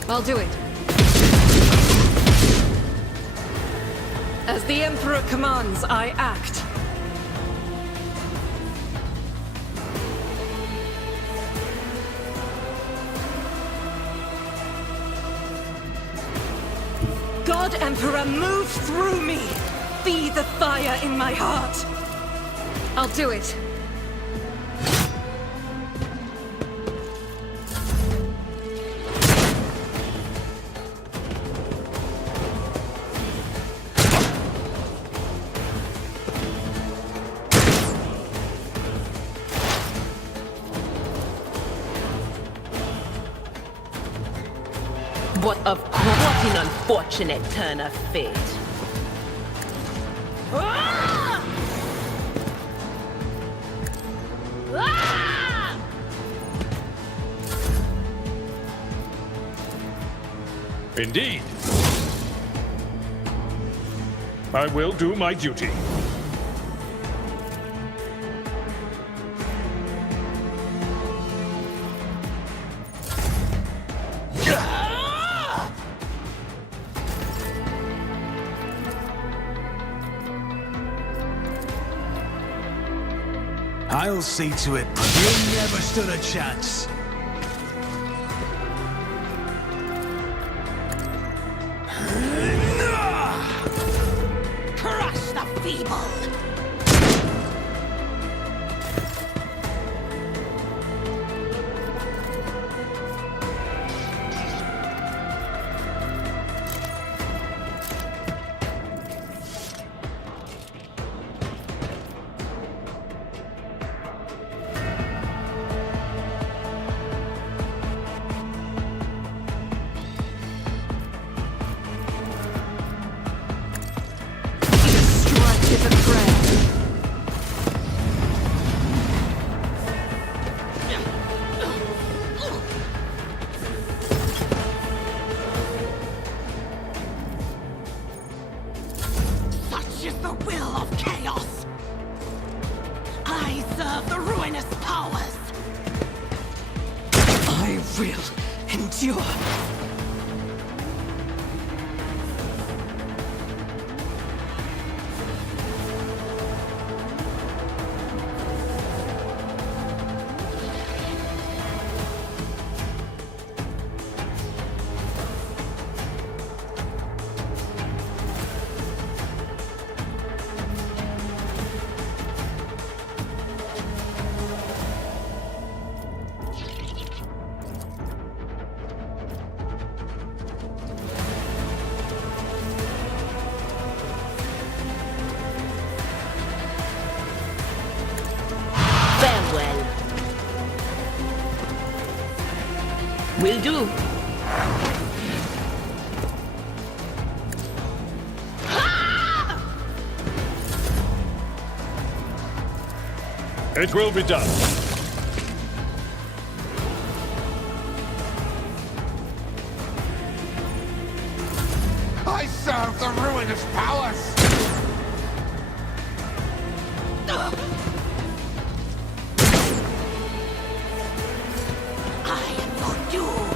I'll do it. As the Emperor commands, I act. God Emperor, move through me! Be the fire in my heart! I'll do it. What an unfortunate turn of fate. Ah! Ah! Indeed. I will do my duty. I'll see to it. You never stood a chance. Crush the feeble! Is a prayer. Such is the will of chaos! will endure. Farewell. Will do. It will be done. I serve the ruinous powers! I am your doom.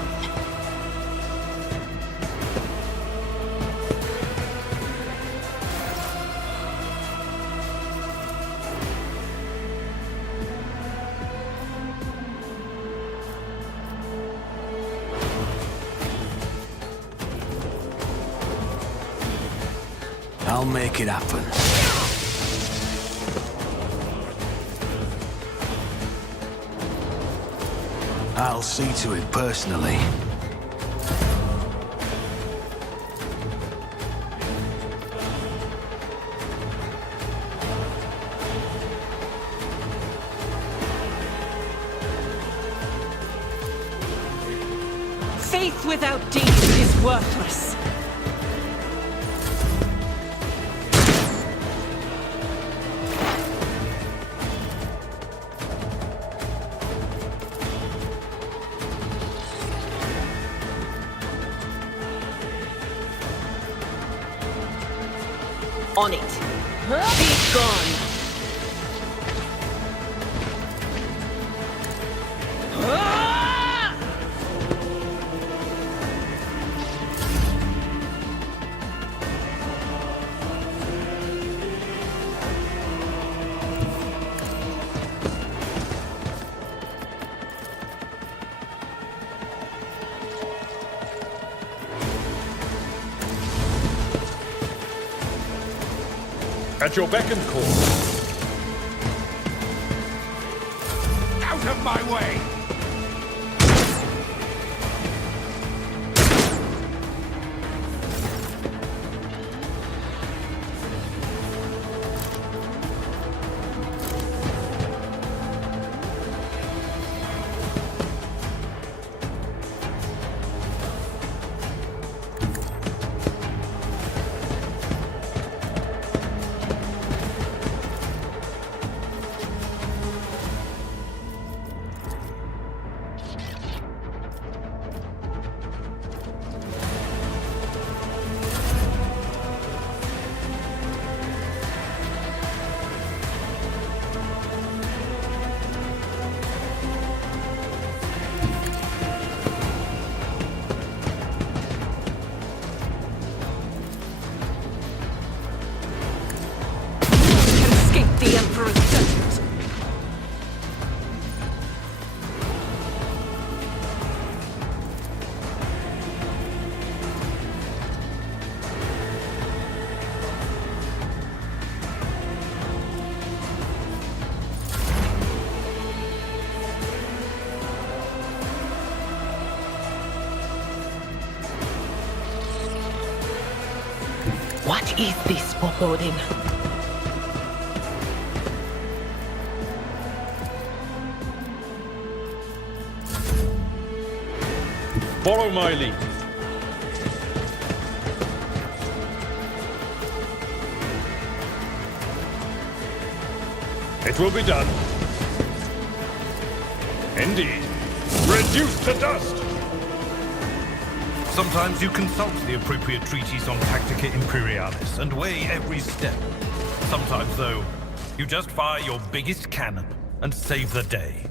I'll make it happen. I'll see to it personally. Faith without deeds is worthless. On it. Be gone. At your beck and call. Out of my way! The Emperor's judgment. What is this foreboding? Follow my lead. It will be done. Indeed. Reduced to dust! Sometimes you consult the appropriate treatise on Tactica Imperialis and weigh every step. Sometimes, though, you just fire your biggest cannon and save the day.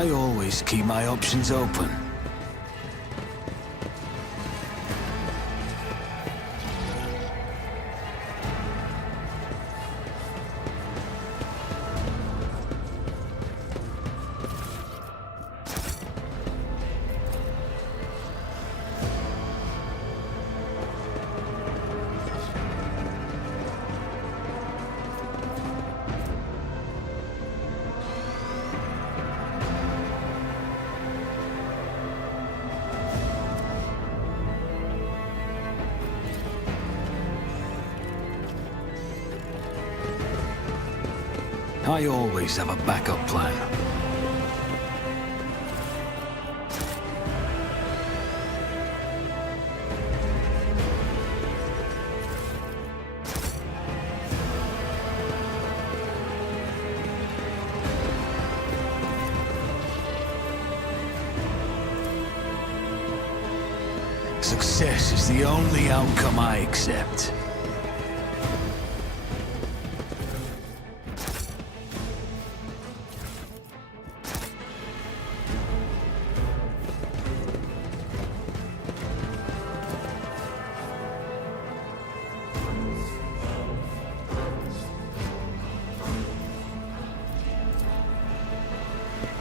I always keep my options open. I always have a backup plan. Success is the only outcome I accept.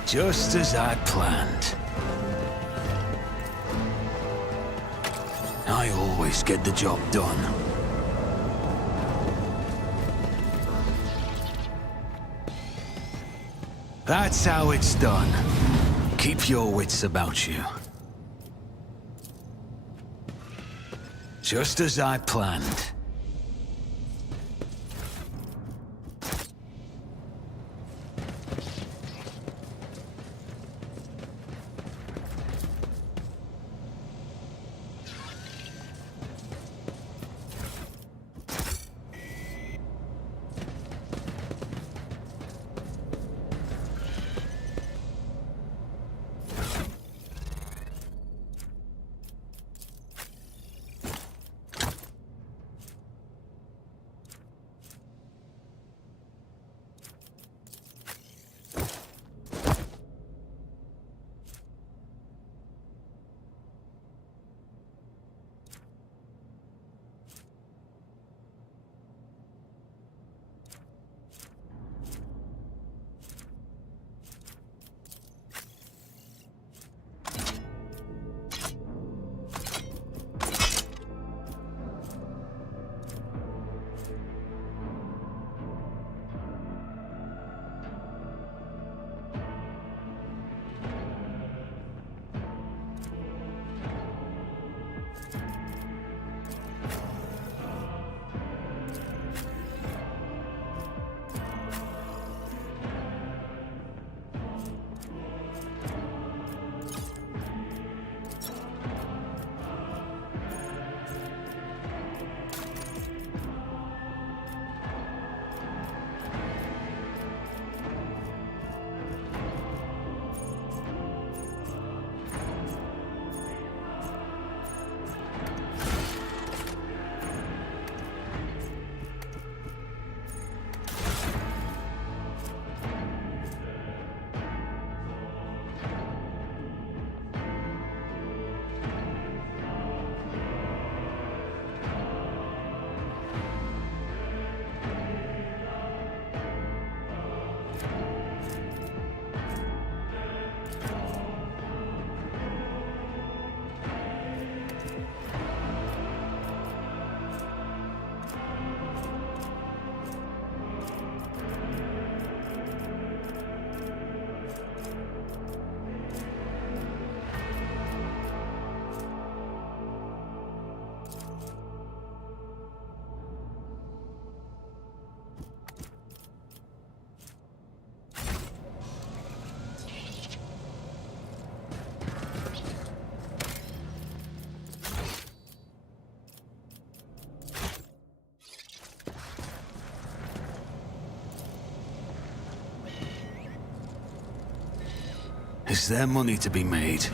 Just as I planned. I always get the job done. That's how it's done. Keep your wits about you. Just as I planned. Is there money to be made?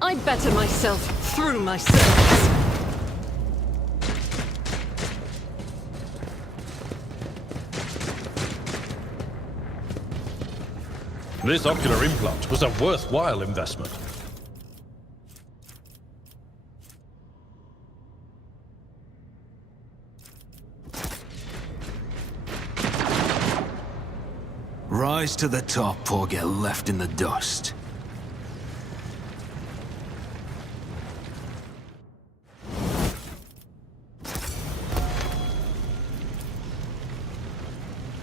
I better myself through my service. This ocular implant was a worthwhile investment. Rise to the top or get left in the dust.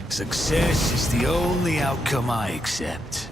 Success is the only outcome I accept.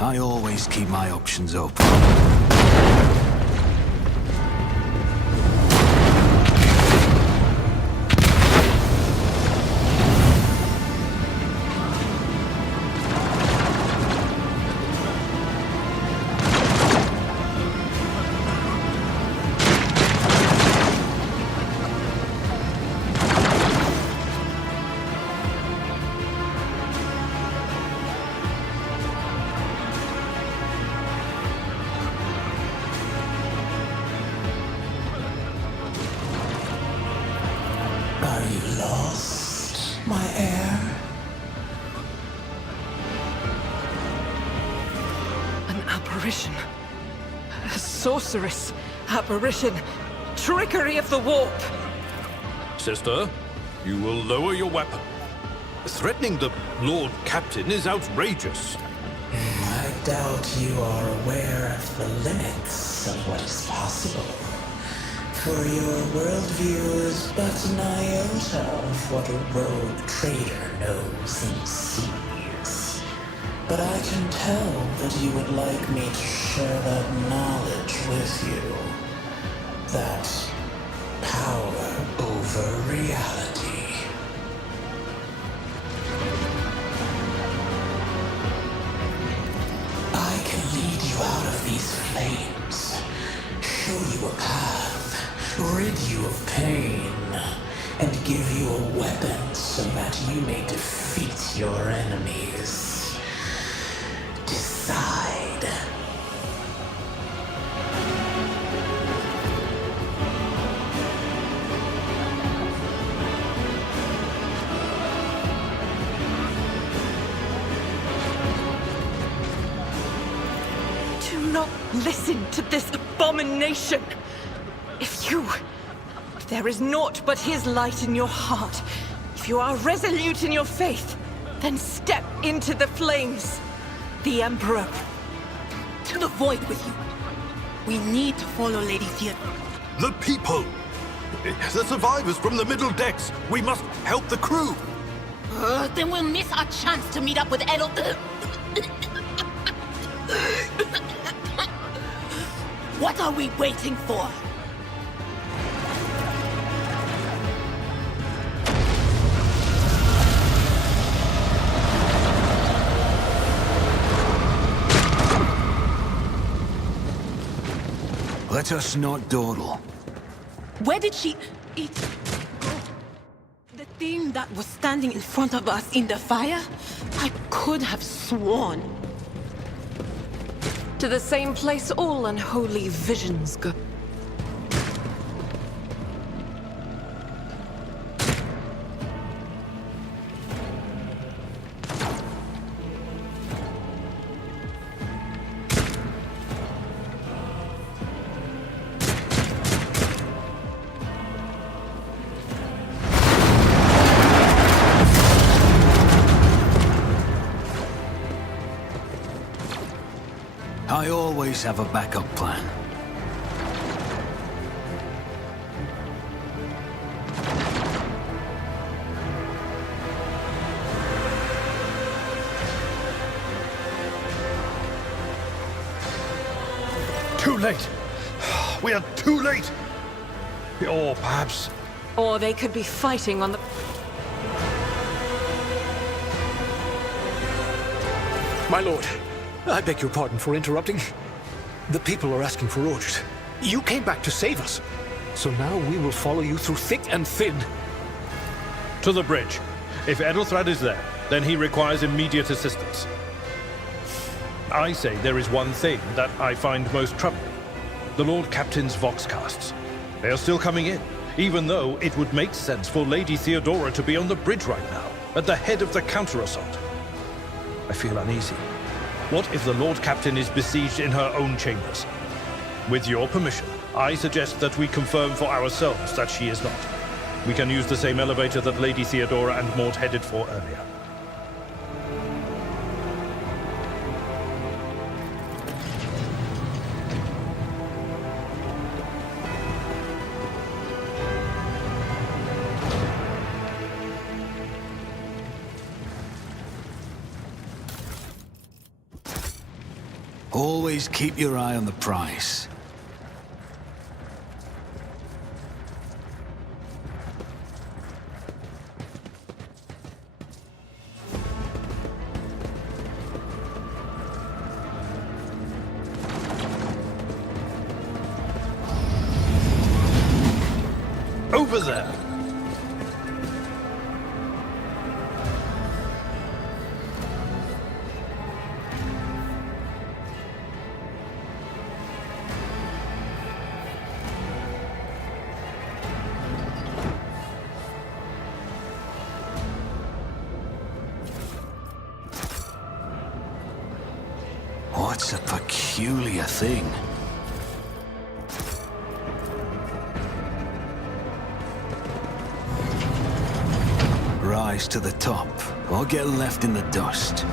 I always keep my options open. Are you lost, my heir? An apparition. A sorceress. Apparition. Trickery of the warp. Sister, you will lower your weapon. Threatening the Lord Captain is outrageous. I doubt you are aware of the limits of what is possible. For your worldview is but an iota of what a rogue trader knows and sees. But I can tell that you would like me to share that knowledge with you. That power over reality. I can lead you out of these flames, show you a path, rid you of pain, and give you a weapon so that you may defeat your enemies. Decide. Do not listen to this abomination. If there is naught but his light in your heart, if you are resolute in your faith, then step into the flames. The Emperor. To the void with you. We need to follow Lady Theodora. The people! The survivors from the middle decks! We must help the crew! Then we'll miss our chance to meet up with Edel. What are we waiting for? Let us not dawdle. Where did she eat? The thing that was standing in front of us in the fire? I could have sworn. To the same place all unholy visions go. I always have a backup plan. Too late! We are too late! Or perhaps... Or they could be fighting on the... My lord, I beg your pardon for interrupting. The people are asking for orders. You came back to save us. So now we will follow you through thick and thin. To the bridge. If Edelthrad is there, then he requires immediate assistance. I say there is one thing that I find most troubling. The Lord Captain's Voxcasts. They are still coming in, even though it would make sense for Lady Theodora to be on the bridge right now, at the head of the counter-assault. I feel uneasy. What if the Lord Captain is besieged in her own chambers? With your permission, I suggest that we confirm for ourselves that she is not. We can use the same elevator that Lady Theodora and Maud headed for earlier. Always keep your eye on the prize. Over there! What's a peculiar thing? Rise to the top, or get left in the dust.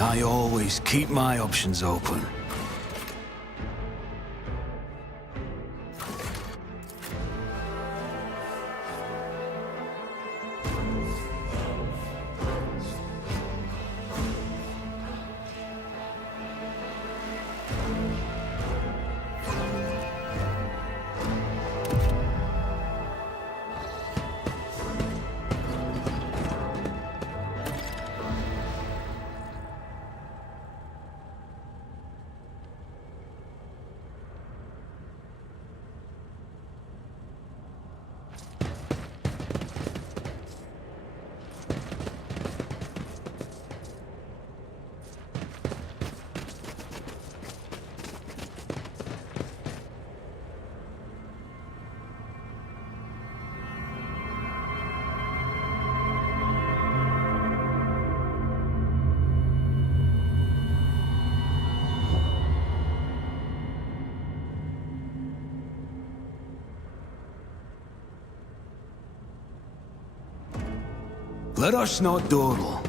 I always keep my options open. Let us not dawdle.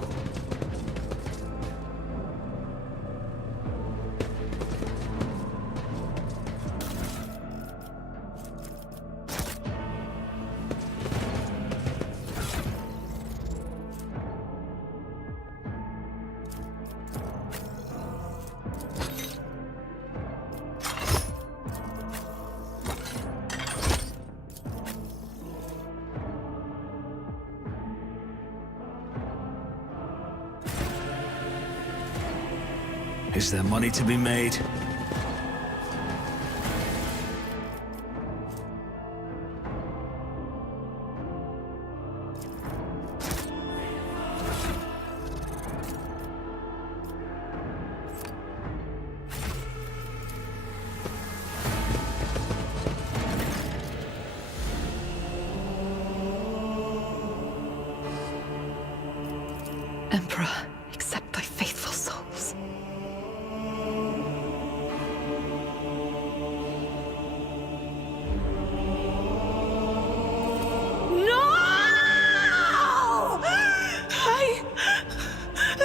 Is there money to be made? Emperor, accept thy faithful souls.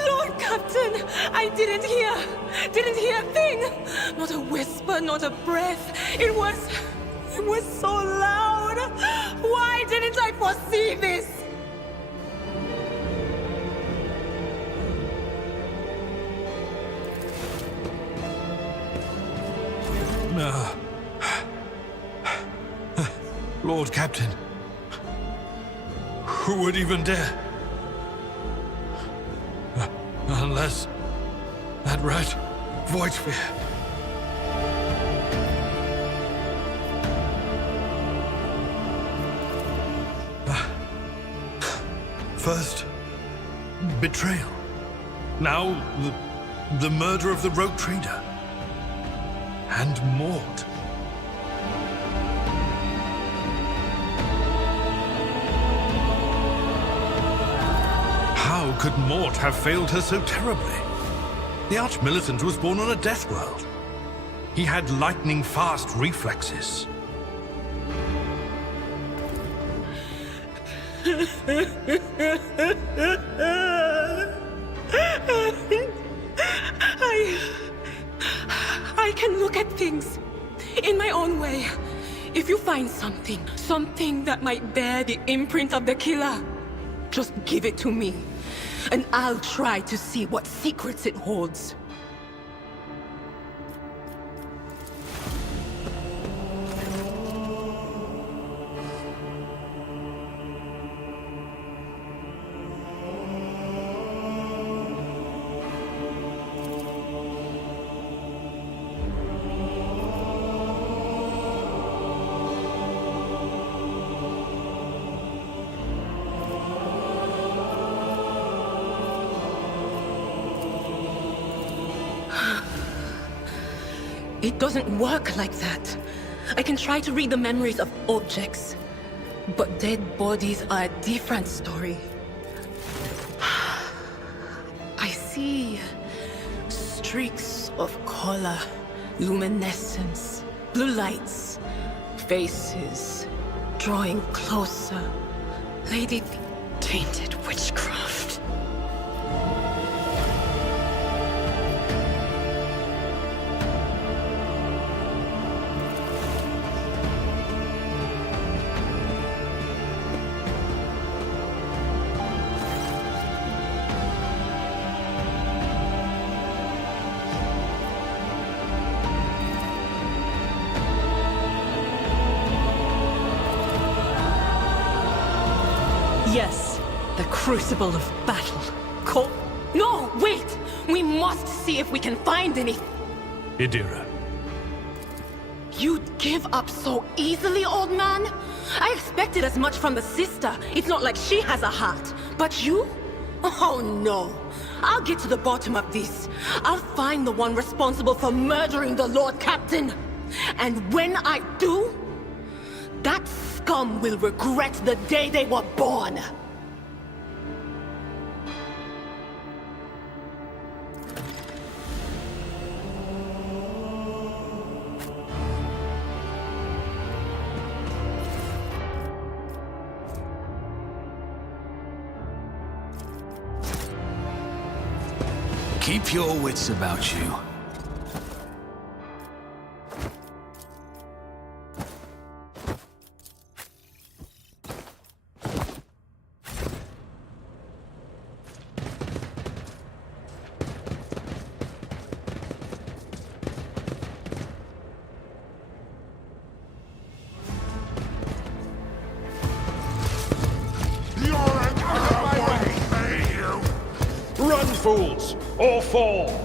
Lord Captain, I didn't hear a thing. Not a whisper, not a breath. It was so loud. Why didn't I foresee this? Lord Captain, who would even dare? Unless that rat, Voidsphere. First, betrayal. Now, the murder of the rogue trader. And Maud. How could Mort have failed her so terribly? The Arch-Militant was born on a death world. He had lightning-fast reflexes. I can look at things in my own way. If you find something that might bear the imprint of the killer, just give it to me, and I'll try to see what secrets it holds. It doesn't work like that. I can try to read the memories of objects, but dead bodies are a different story. I see streaks of color, luminescence, blue lights, faces, drawing closer. Lady tainted witchcraft. Yes, the crucible of battle. No, wait! We must see if we can find any. Idira. You'd give up so easily, old man? I expected as much from the sister. It's not like she has a heart. But you? Oh no. I'll get to the bottom of this. I'll find the one responsible for murdering the Lord Captain. And when I do, that scum will regret the day they were born. Keep your wits about you. Run, fools, or fall!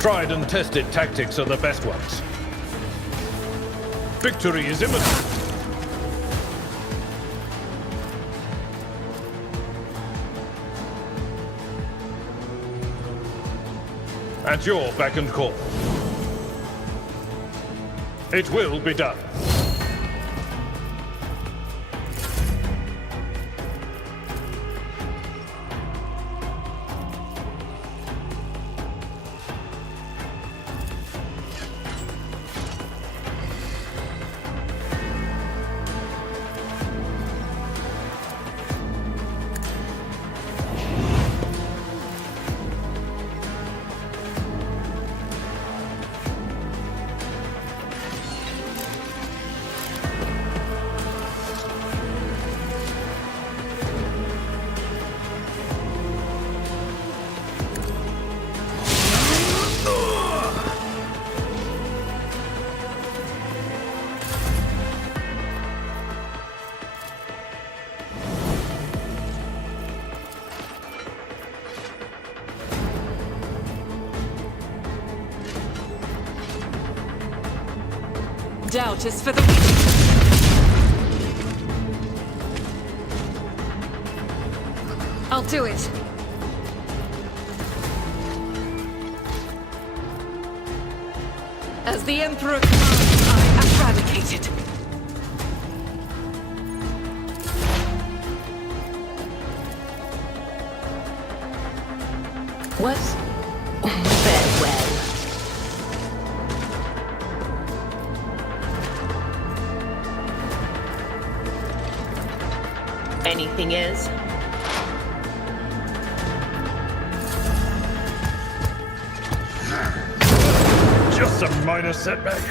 Tried and tested tactics are the best ones. Victory is imminent. At your beck and call. It will be done. Doubt is for the weak. I'll do it. As the Emperor commands, I eradicate it. What? Very well. Anything is? Just a minor setback.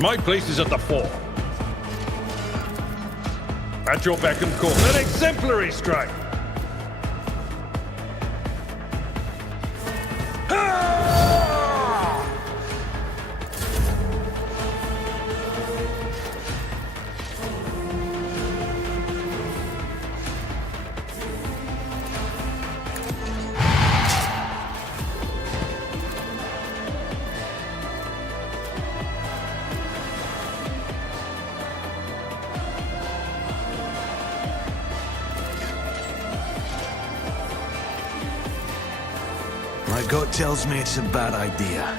My place is at the fore. At your beck and call. An exemplary strike! My gut tells me it's a bad idea.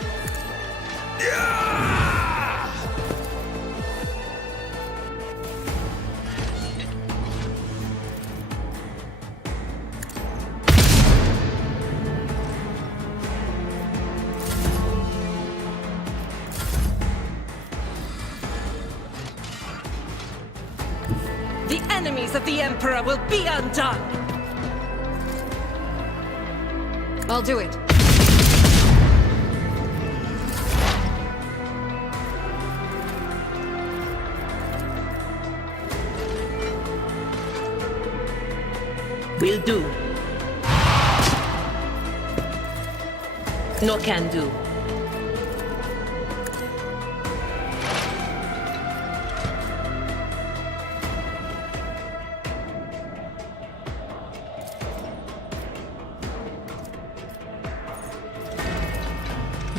The enemies of the Emperor will be undone! I'll do it. Will do. No can do.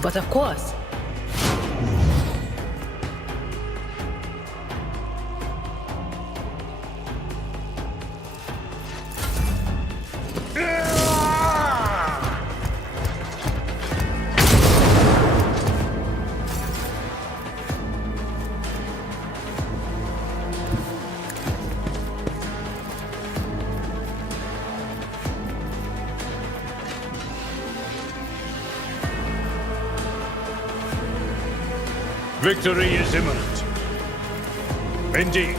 But of course. Victory is imminent. Indeed.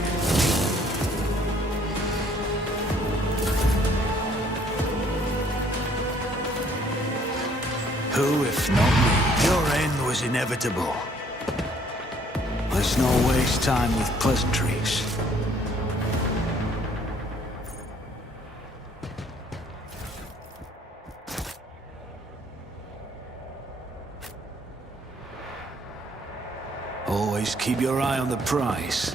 Who, if not me? Your end was inevitable. Let's not waste time with pleasantries. Always keep your eye on the prize.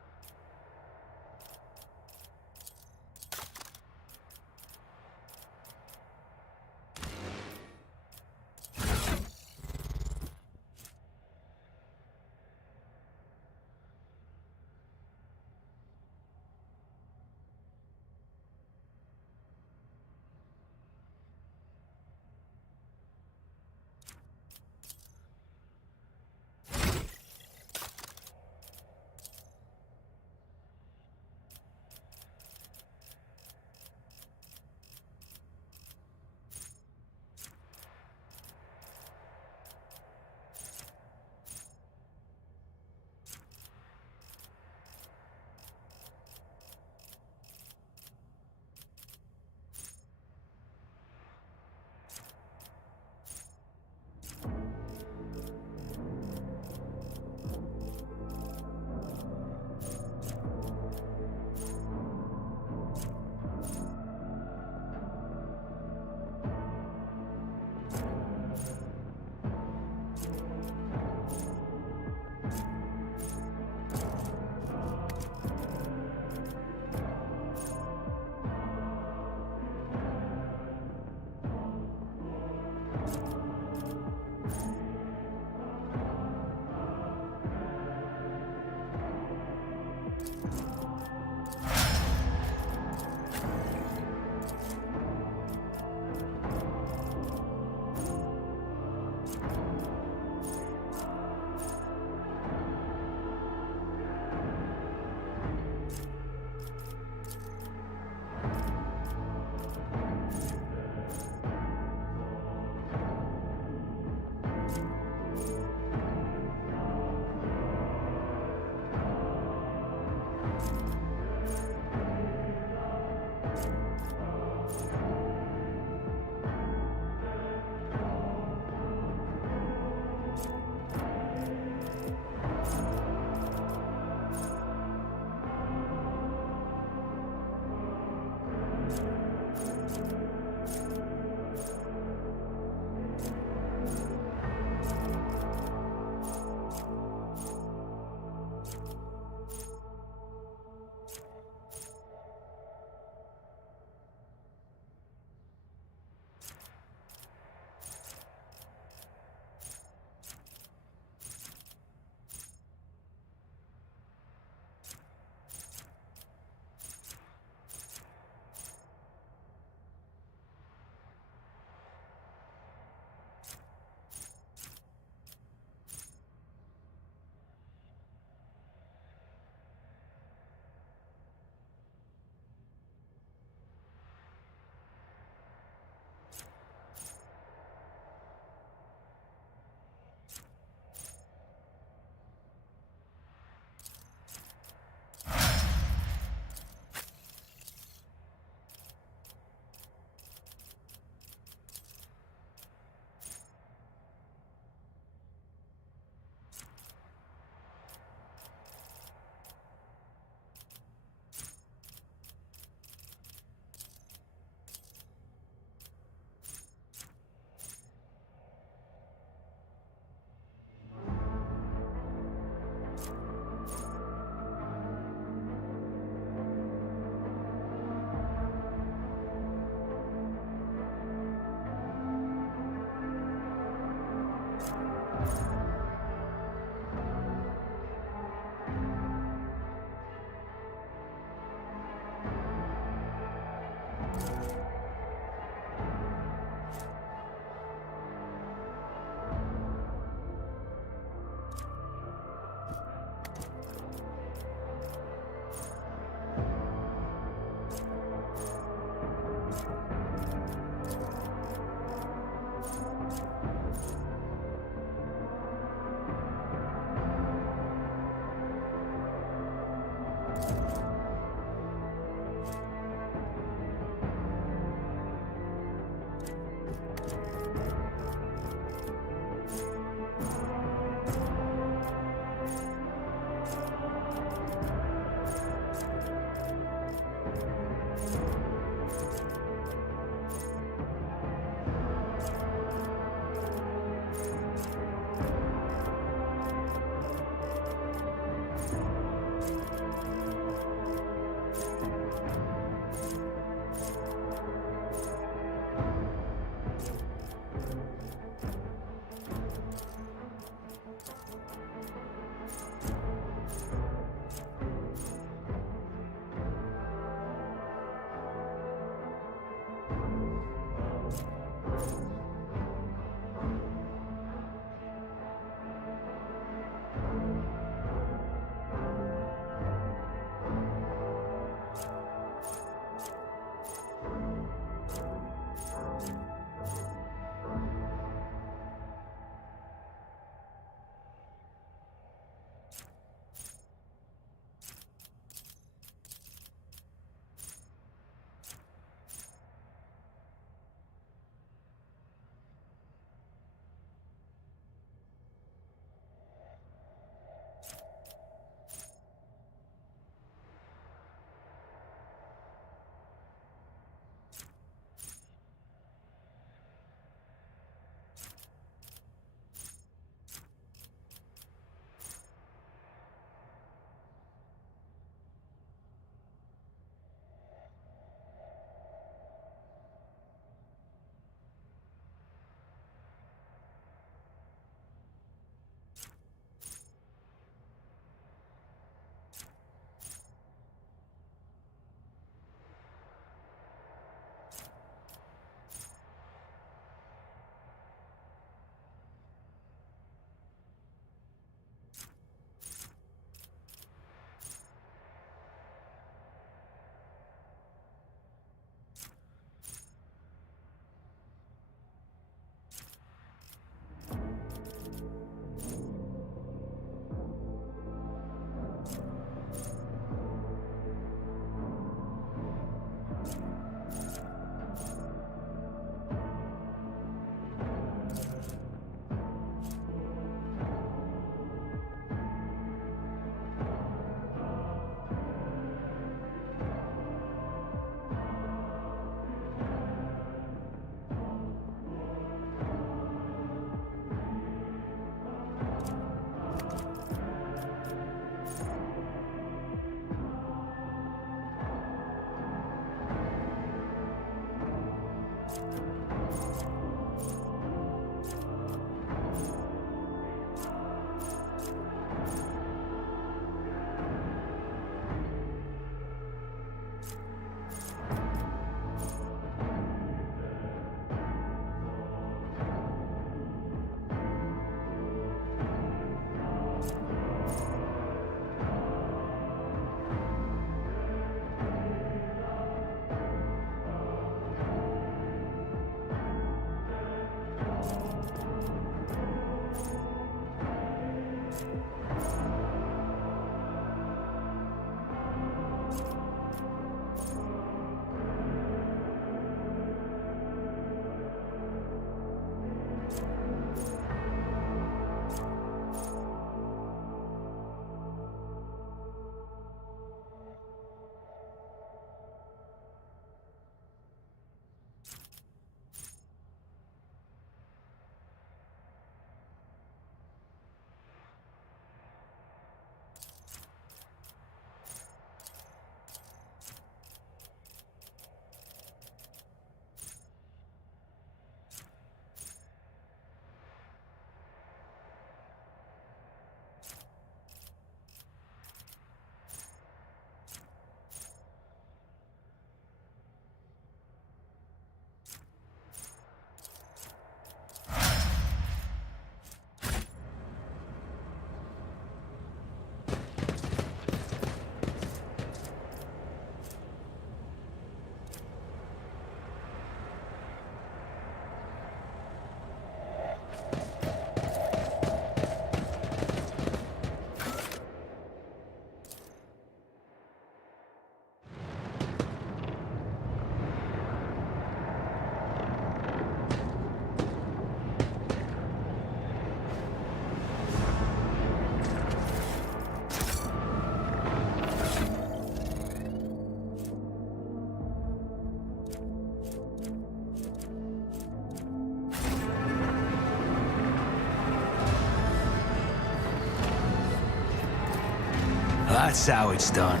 That's how it's done.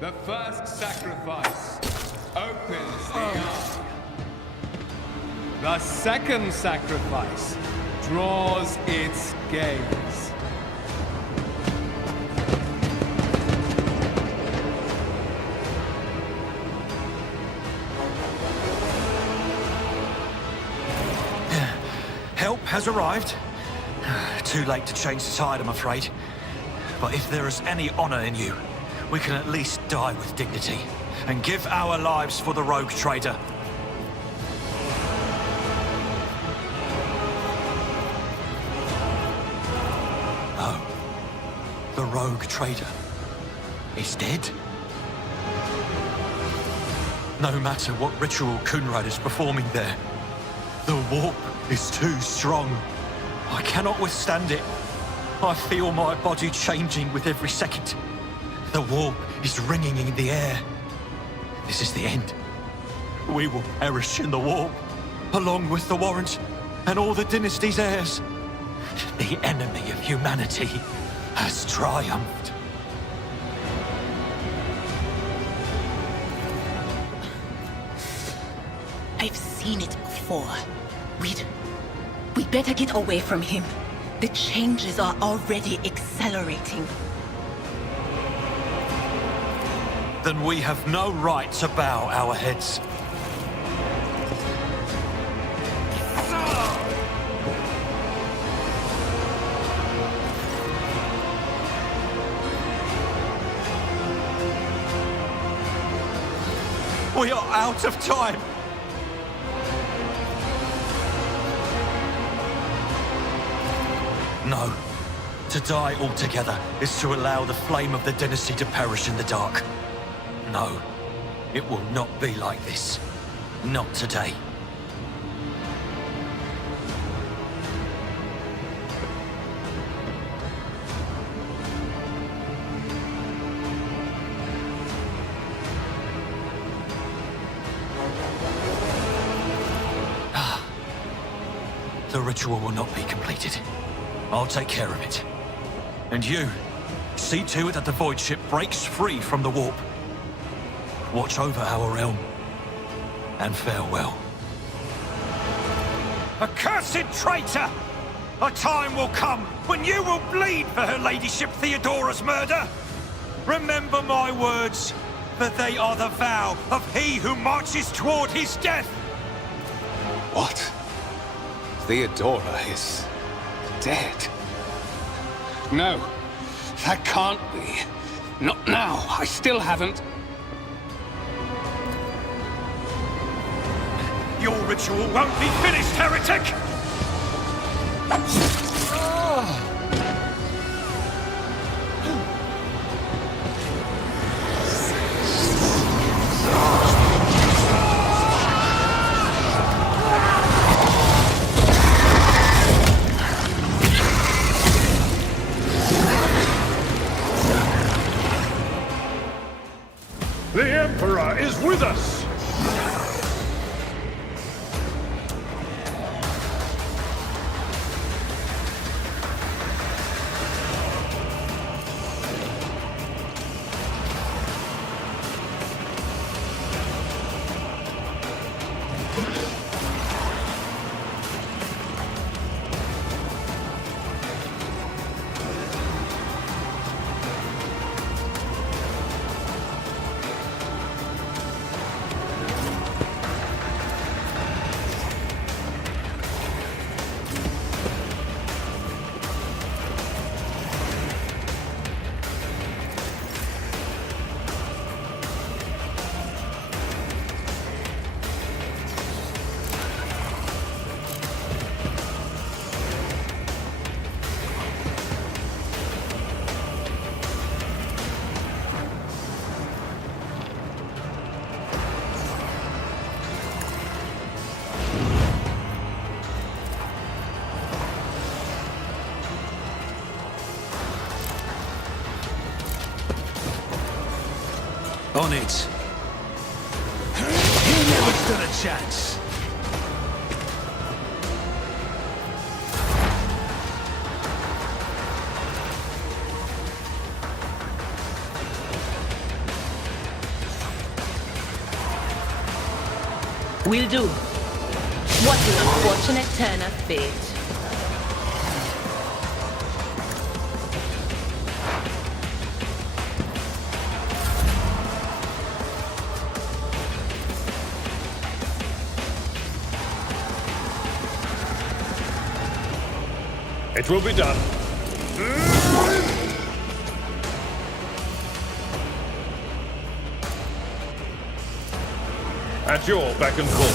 The first sacrifice opens the ark. The second sacrifice draws its gaze. Help has arrived. Too late to change the tide, I'm afraid. But if there is any honor in you, we can at least die with dignity and give our lives for the rogue trader. Oh, the rogue trader is dead? No matter what ritual Kunrad is performing there, the warp is too strong. I cannot withstand it. I feel my body changing with every second. The warp is ringing in the air. This is the end. We will perish in the warp, along with the Warrant and all the dynasty's heirs. The enemy of humanity has triumphed. I've seen it before. We'd better get away from him. The changes are already accelerating. Then we have no right to bow our heads. We are out of time. No. To die altogether is to allow the flame of the dynasty to perish in the dark. No. It will not be like this. Not today. ritual will not be completed. I'll take care of it. And you, see to it that the void ship breaks free from the warp. Watch over our realm. And farewell. Accursed traitor! A time will come when you will bleed for her ladyship Theodora's murder. Remember my words, for they are the vow of he who marches toward his death. What? Theodora is dead? No, that can't be. Not now. I still haven't. Your ritual won't be finished, heretic! The Emperor is with us! On it. He never stood a chance. Will do. What an unfortunate turn of fate. It will be done. At your beck and call.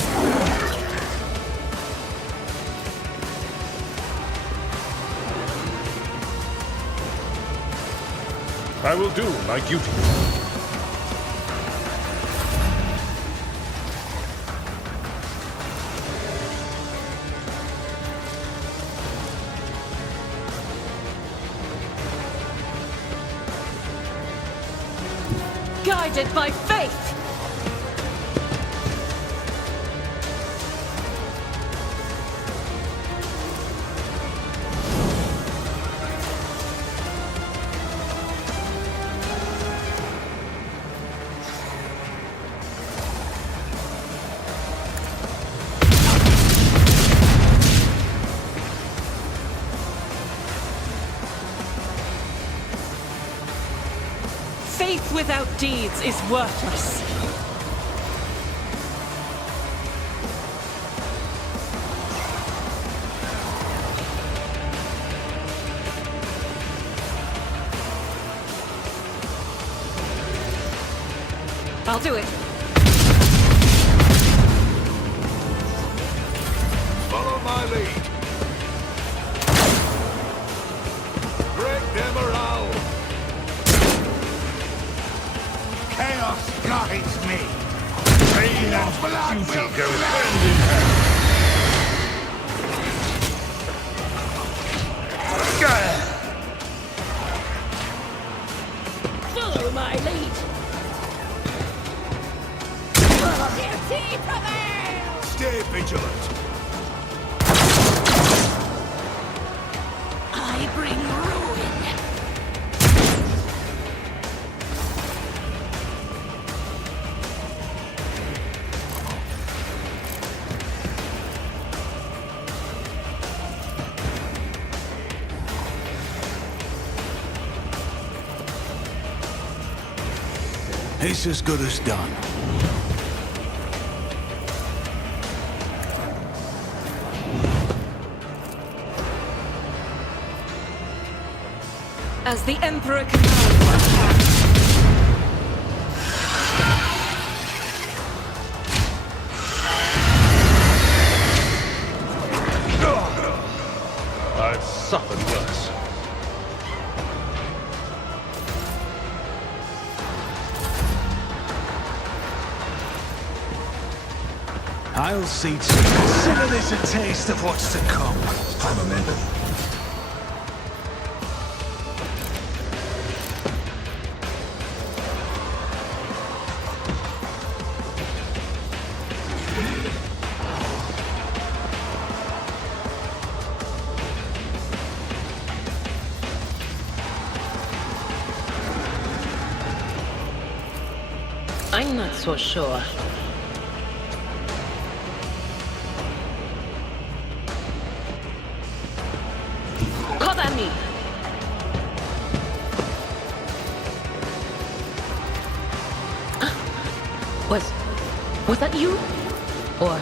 I will do my duty. Guided by faith! Faith without deeds is worthless. I'll do it. Follow my lead. Break their morale. Chaos guides me. Pain and duty go hand in hand. Follow my lead. Stay vigilant. It's as good as done. As the Emperor commands. I've suffered worse. I'll see to it. Consider this a taste of what's to come. I'm a member. I'm not so sure. Cover me! Was that you? Or...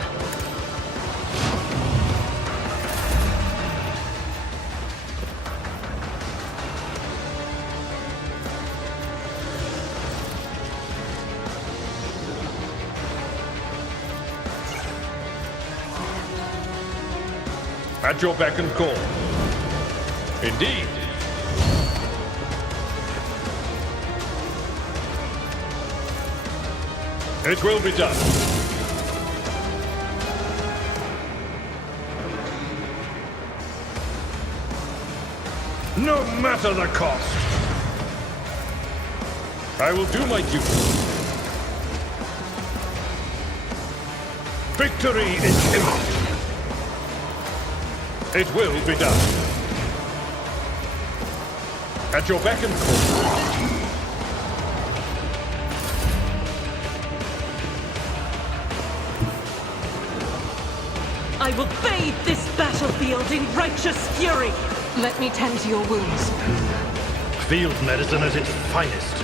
At your beck and call. Indeed. It will be done. No matter the cost. I will do my duty. Victory is imminent. It will be done. At your beck and call. I will bathe this battlefield in righteous fury. Let me tend to your wounds. Field medicine at its finest.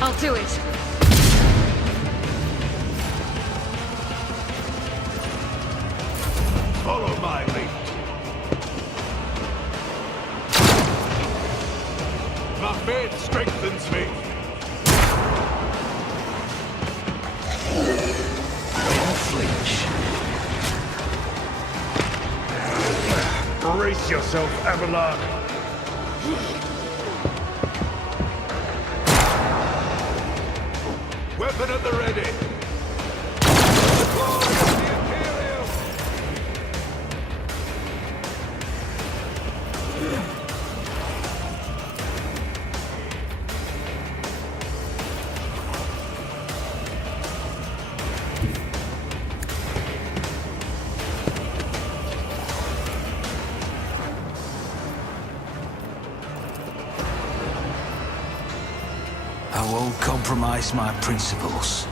I'll do it. Follow my lead. My faith strengthens me. Don't flinch. Brace yourself, Abelard. Weapon at the ready. I won't compromise my principles.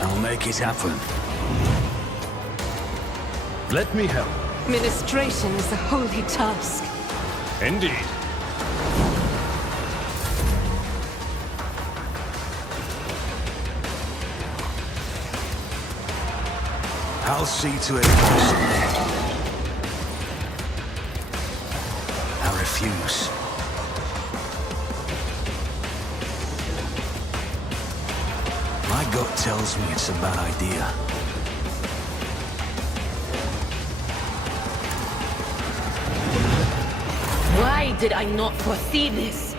I'll make it happen. Let me help. Ministration is a holy task. Indeed. I'll see to it personally. I refuse. My gut tells me it's a bad idea. Why did I not foresee this?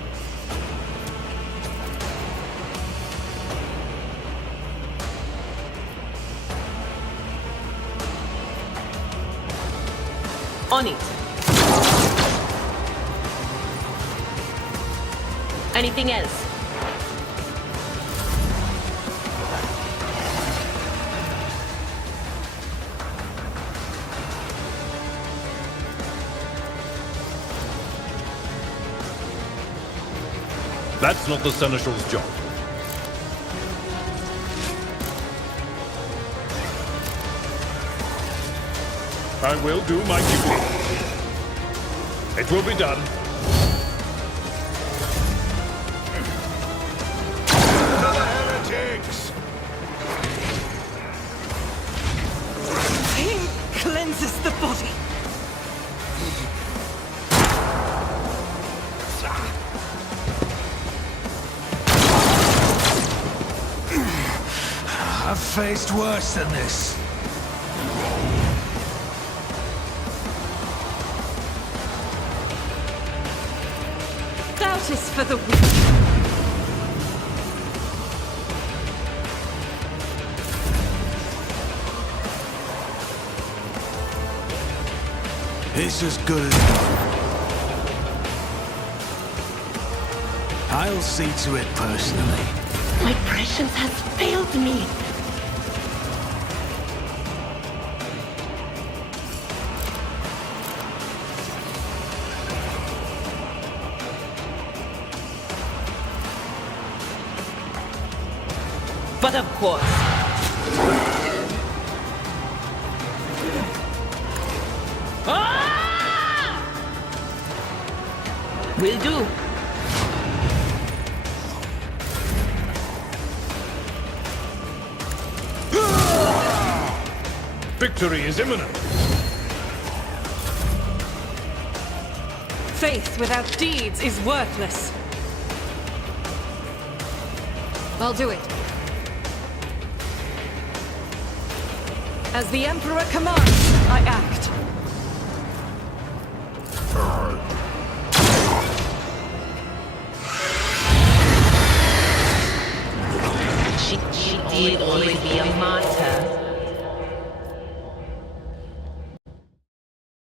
On it. Anything else? That's not the Seneschal's job. I will do my duty. It will be done. Heretics! Pain cleanses the body. I've faced worse than this. Doubt is for the weak. It's as good as done. I'll see to it personally. My prescience has failed me. But of course. Ah! Will do. Victory is imminent. Faith without deeds is worthless. I'll do it. As the Emperor commands, I act. She did always be a martyr.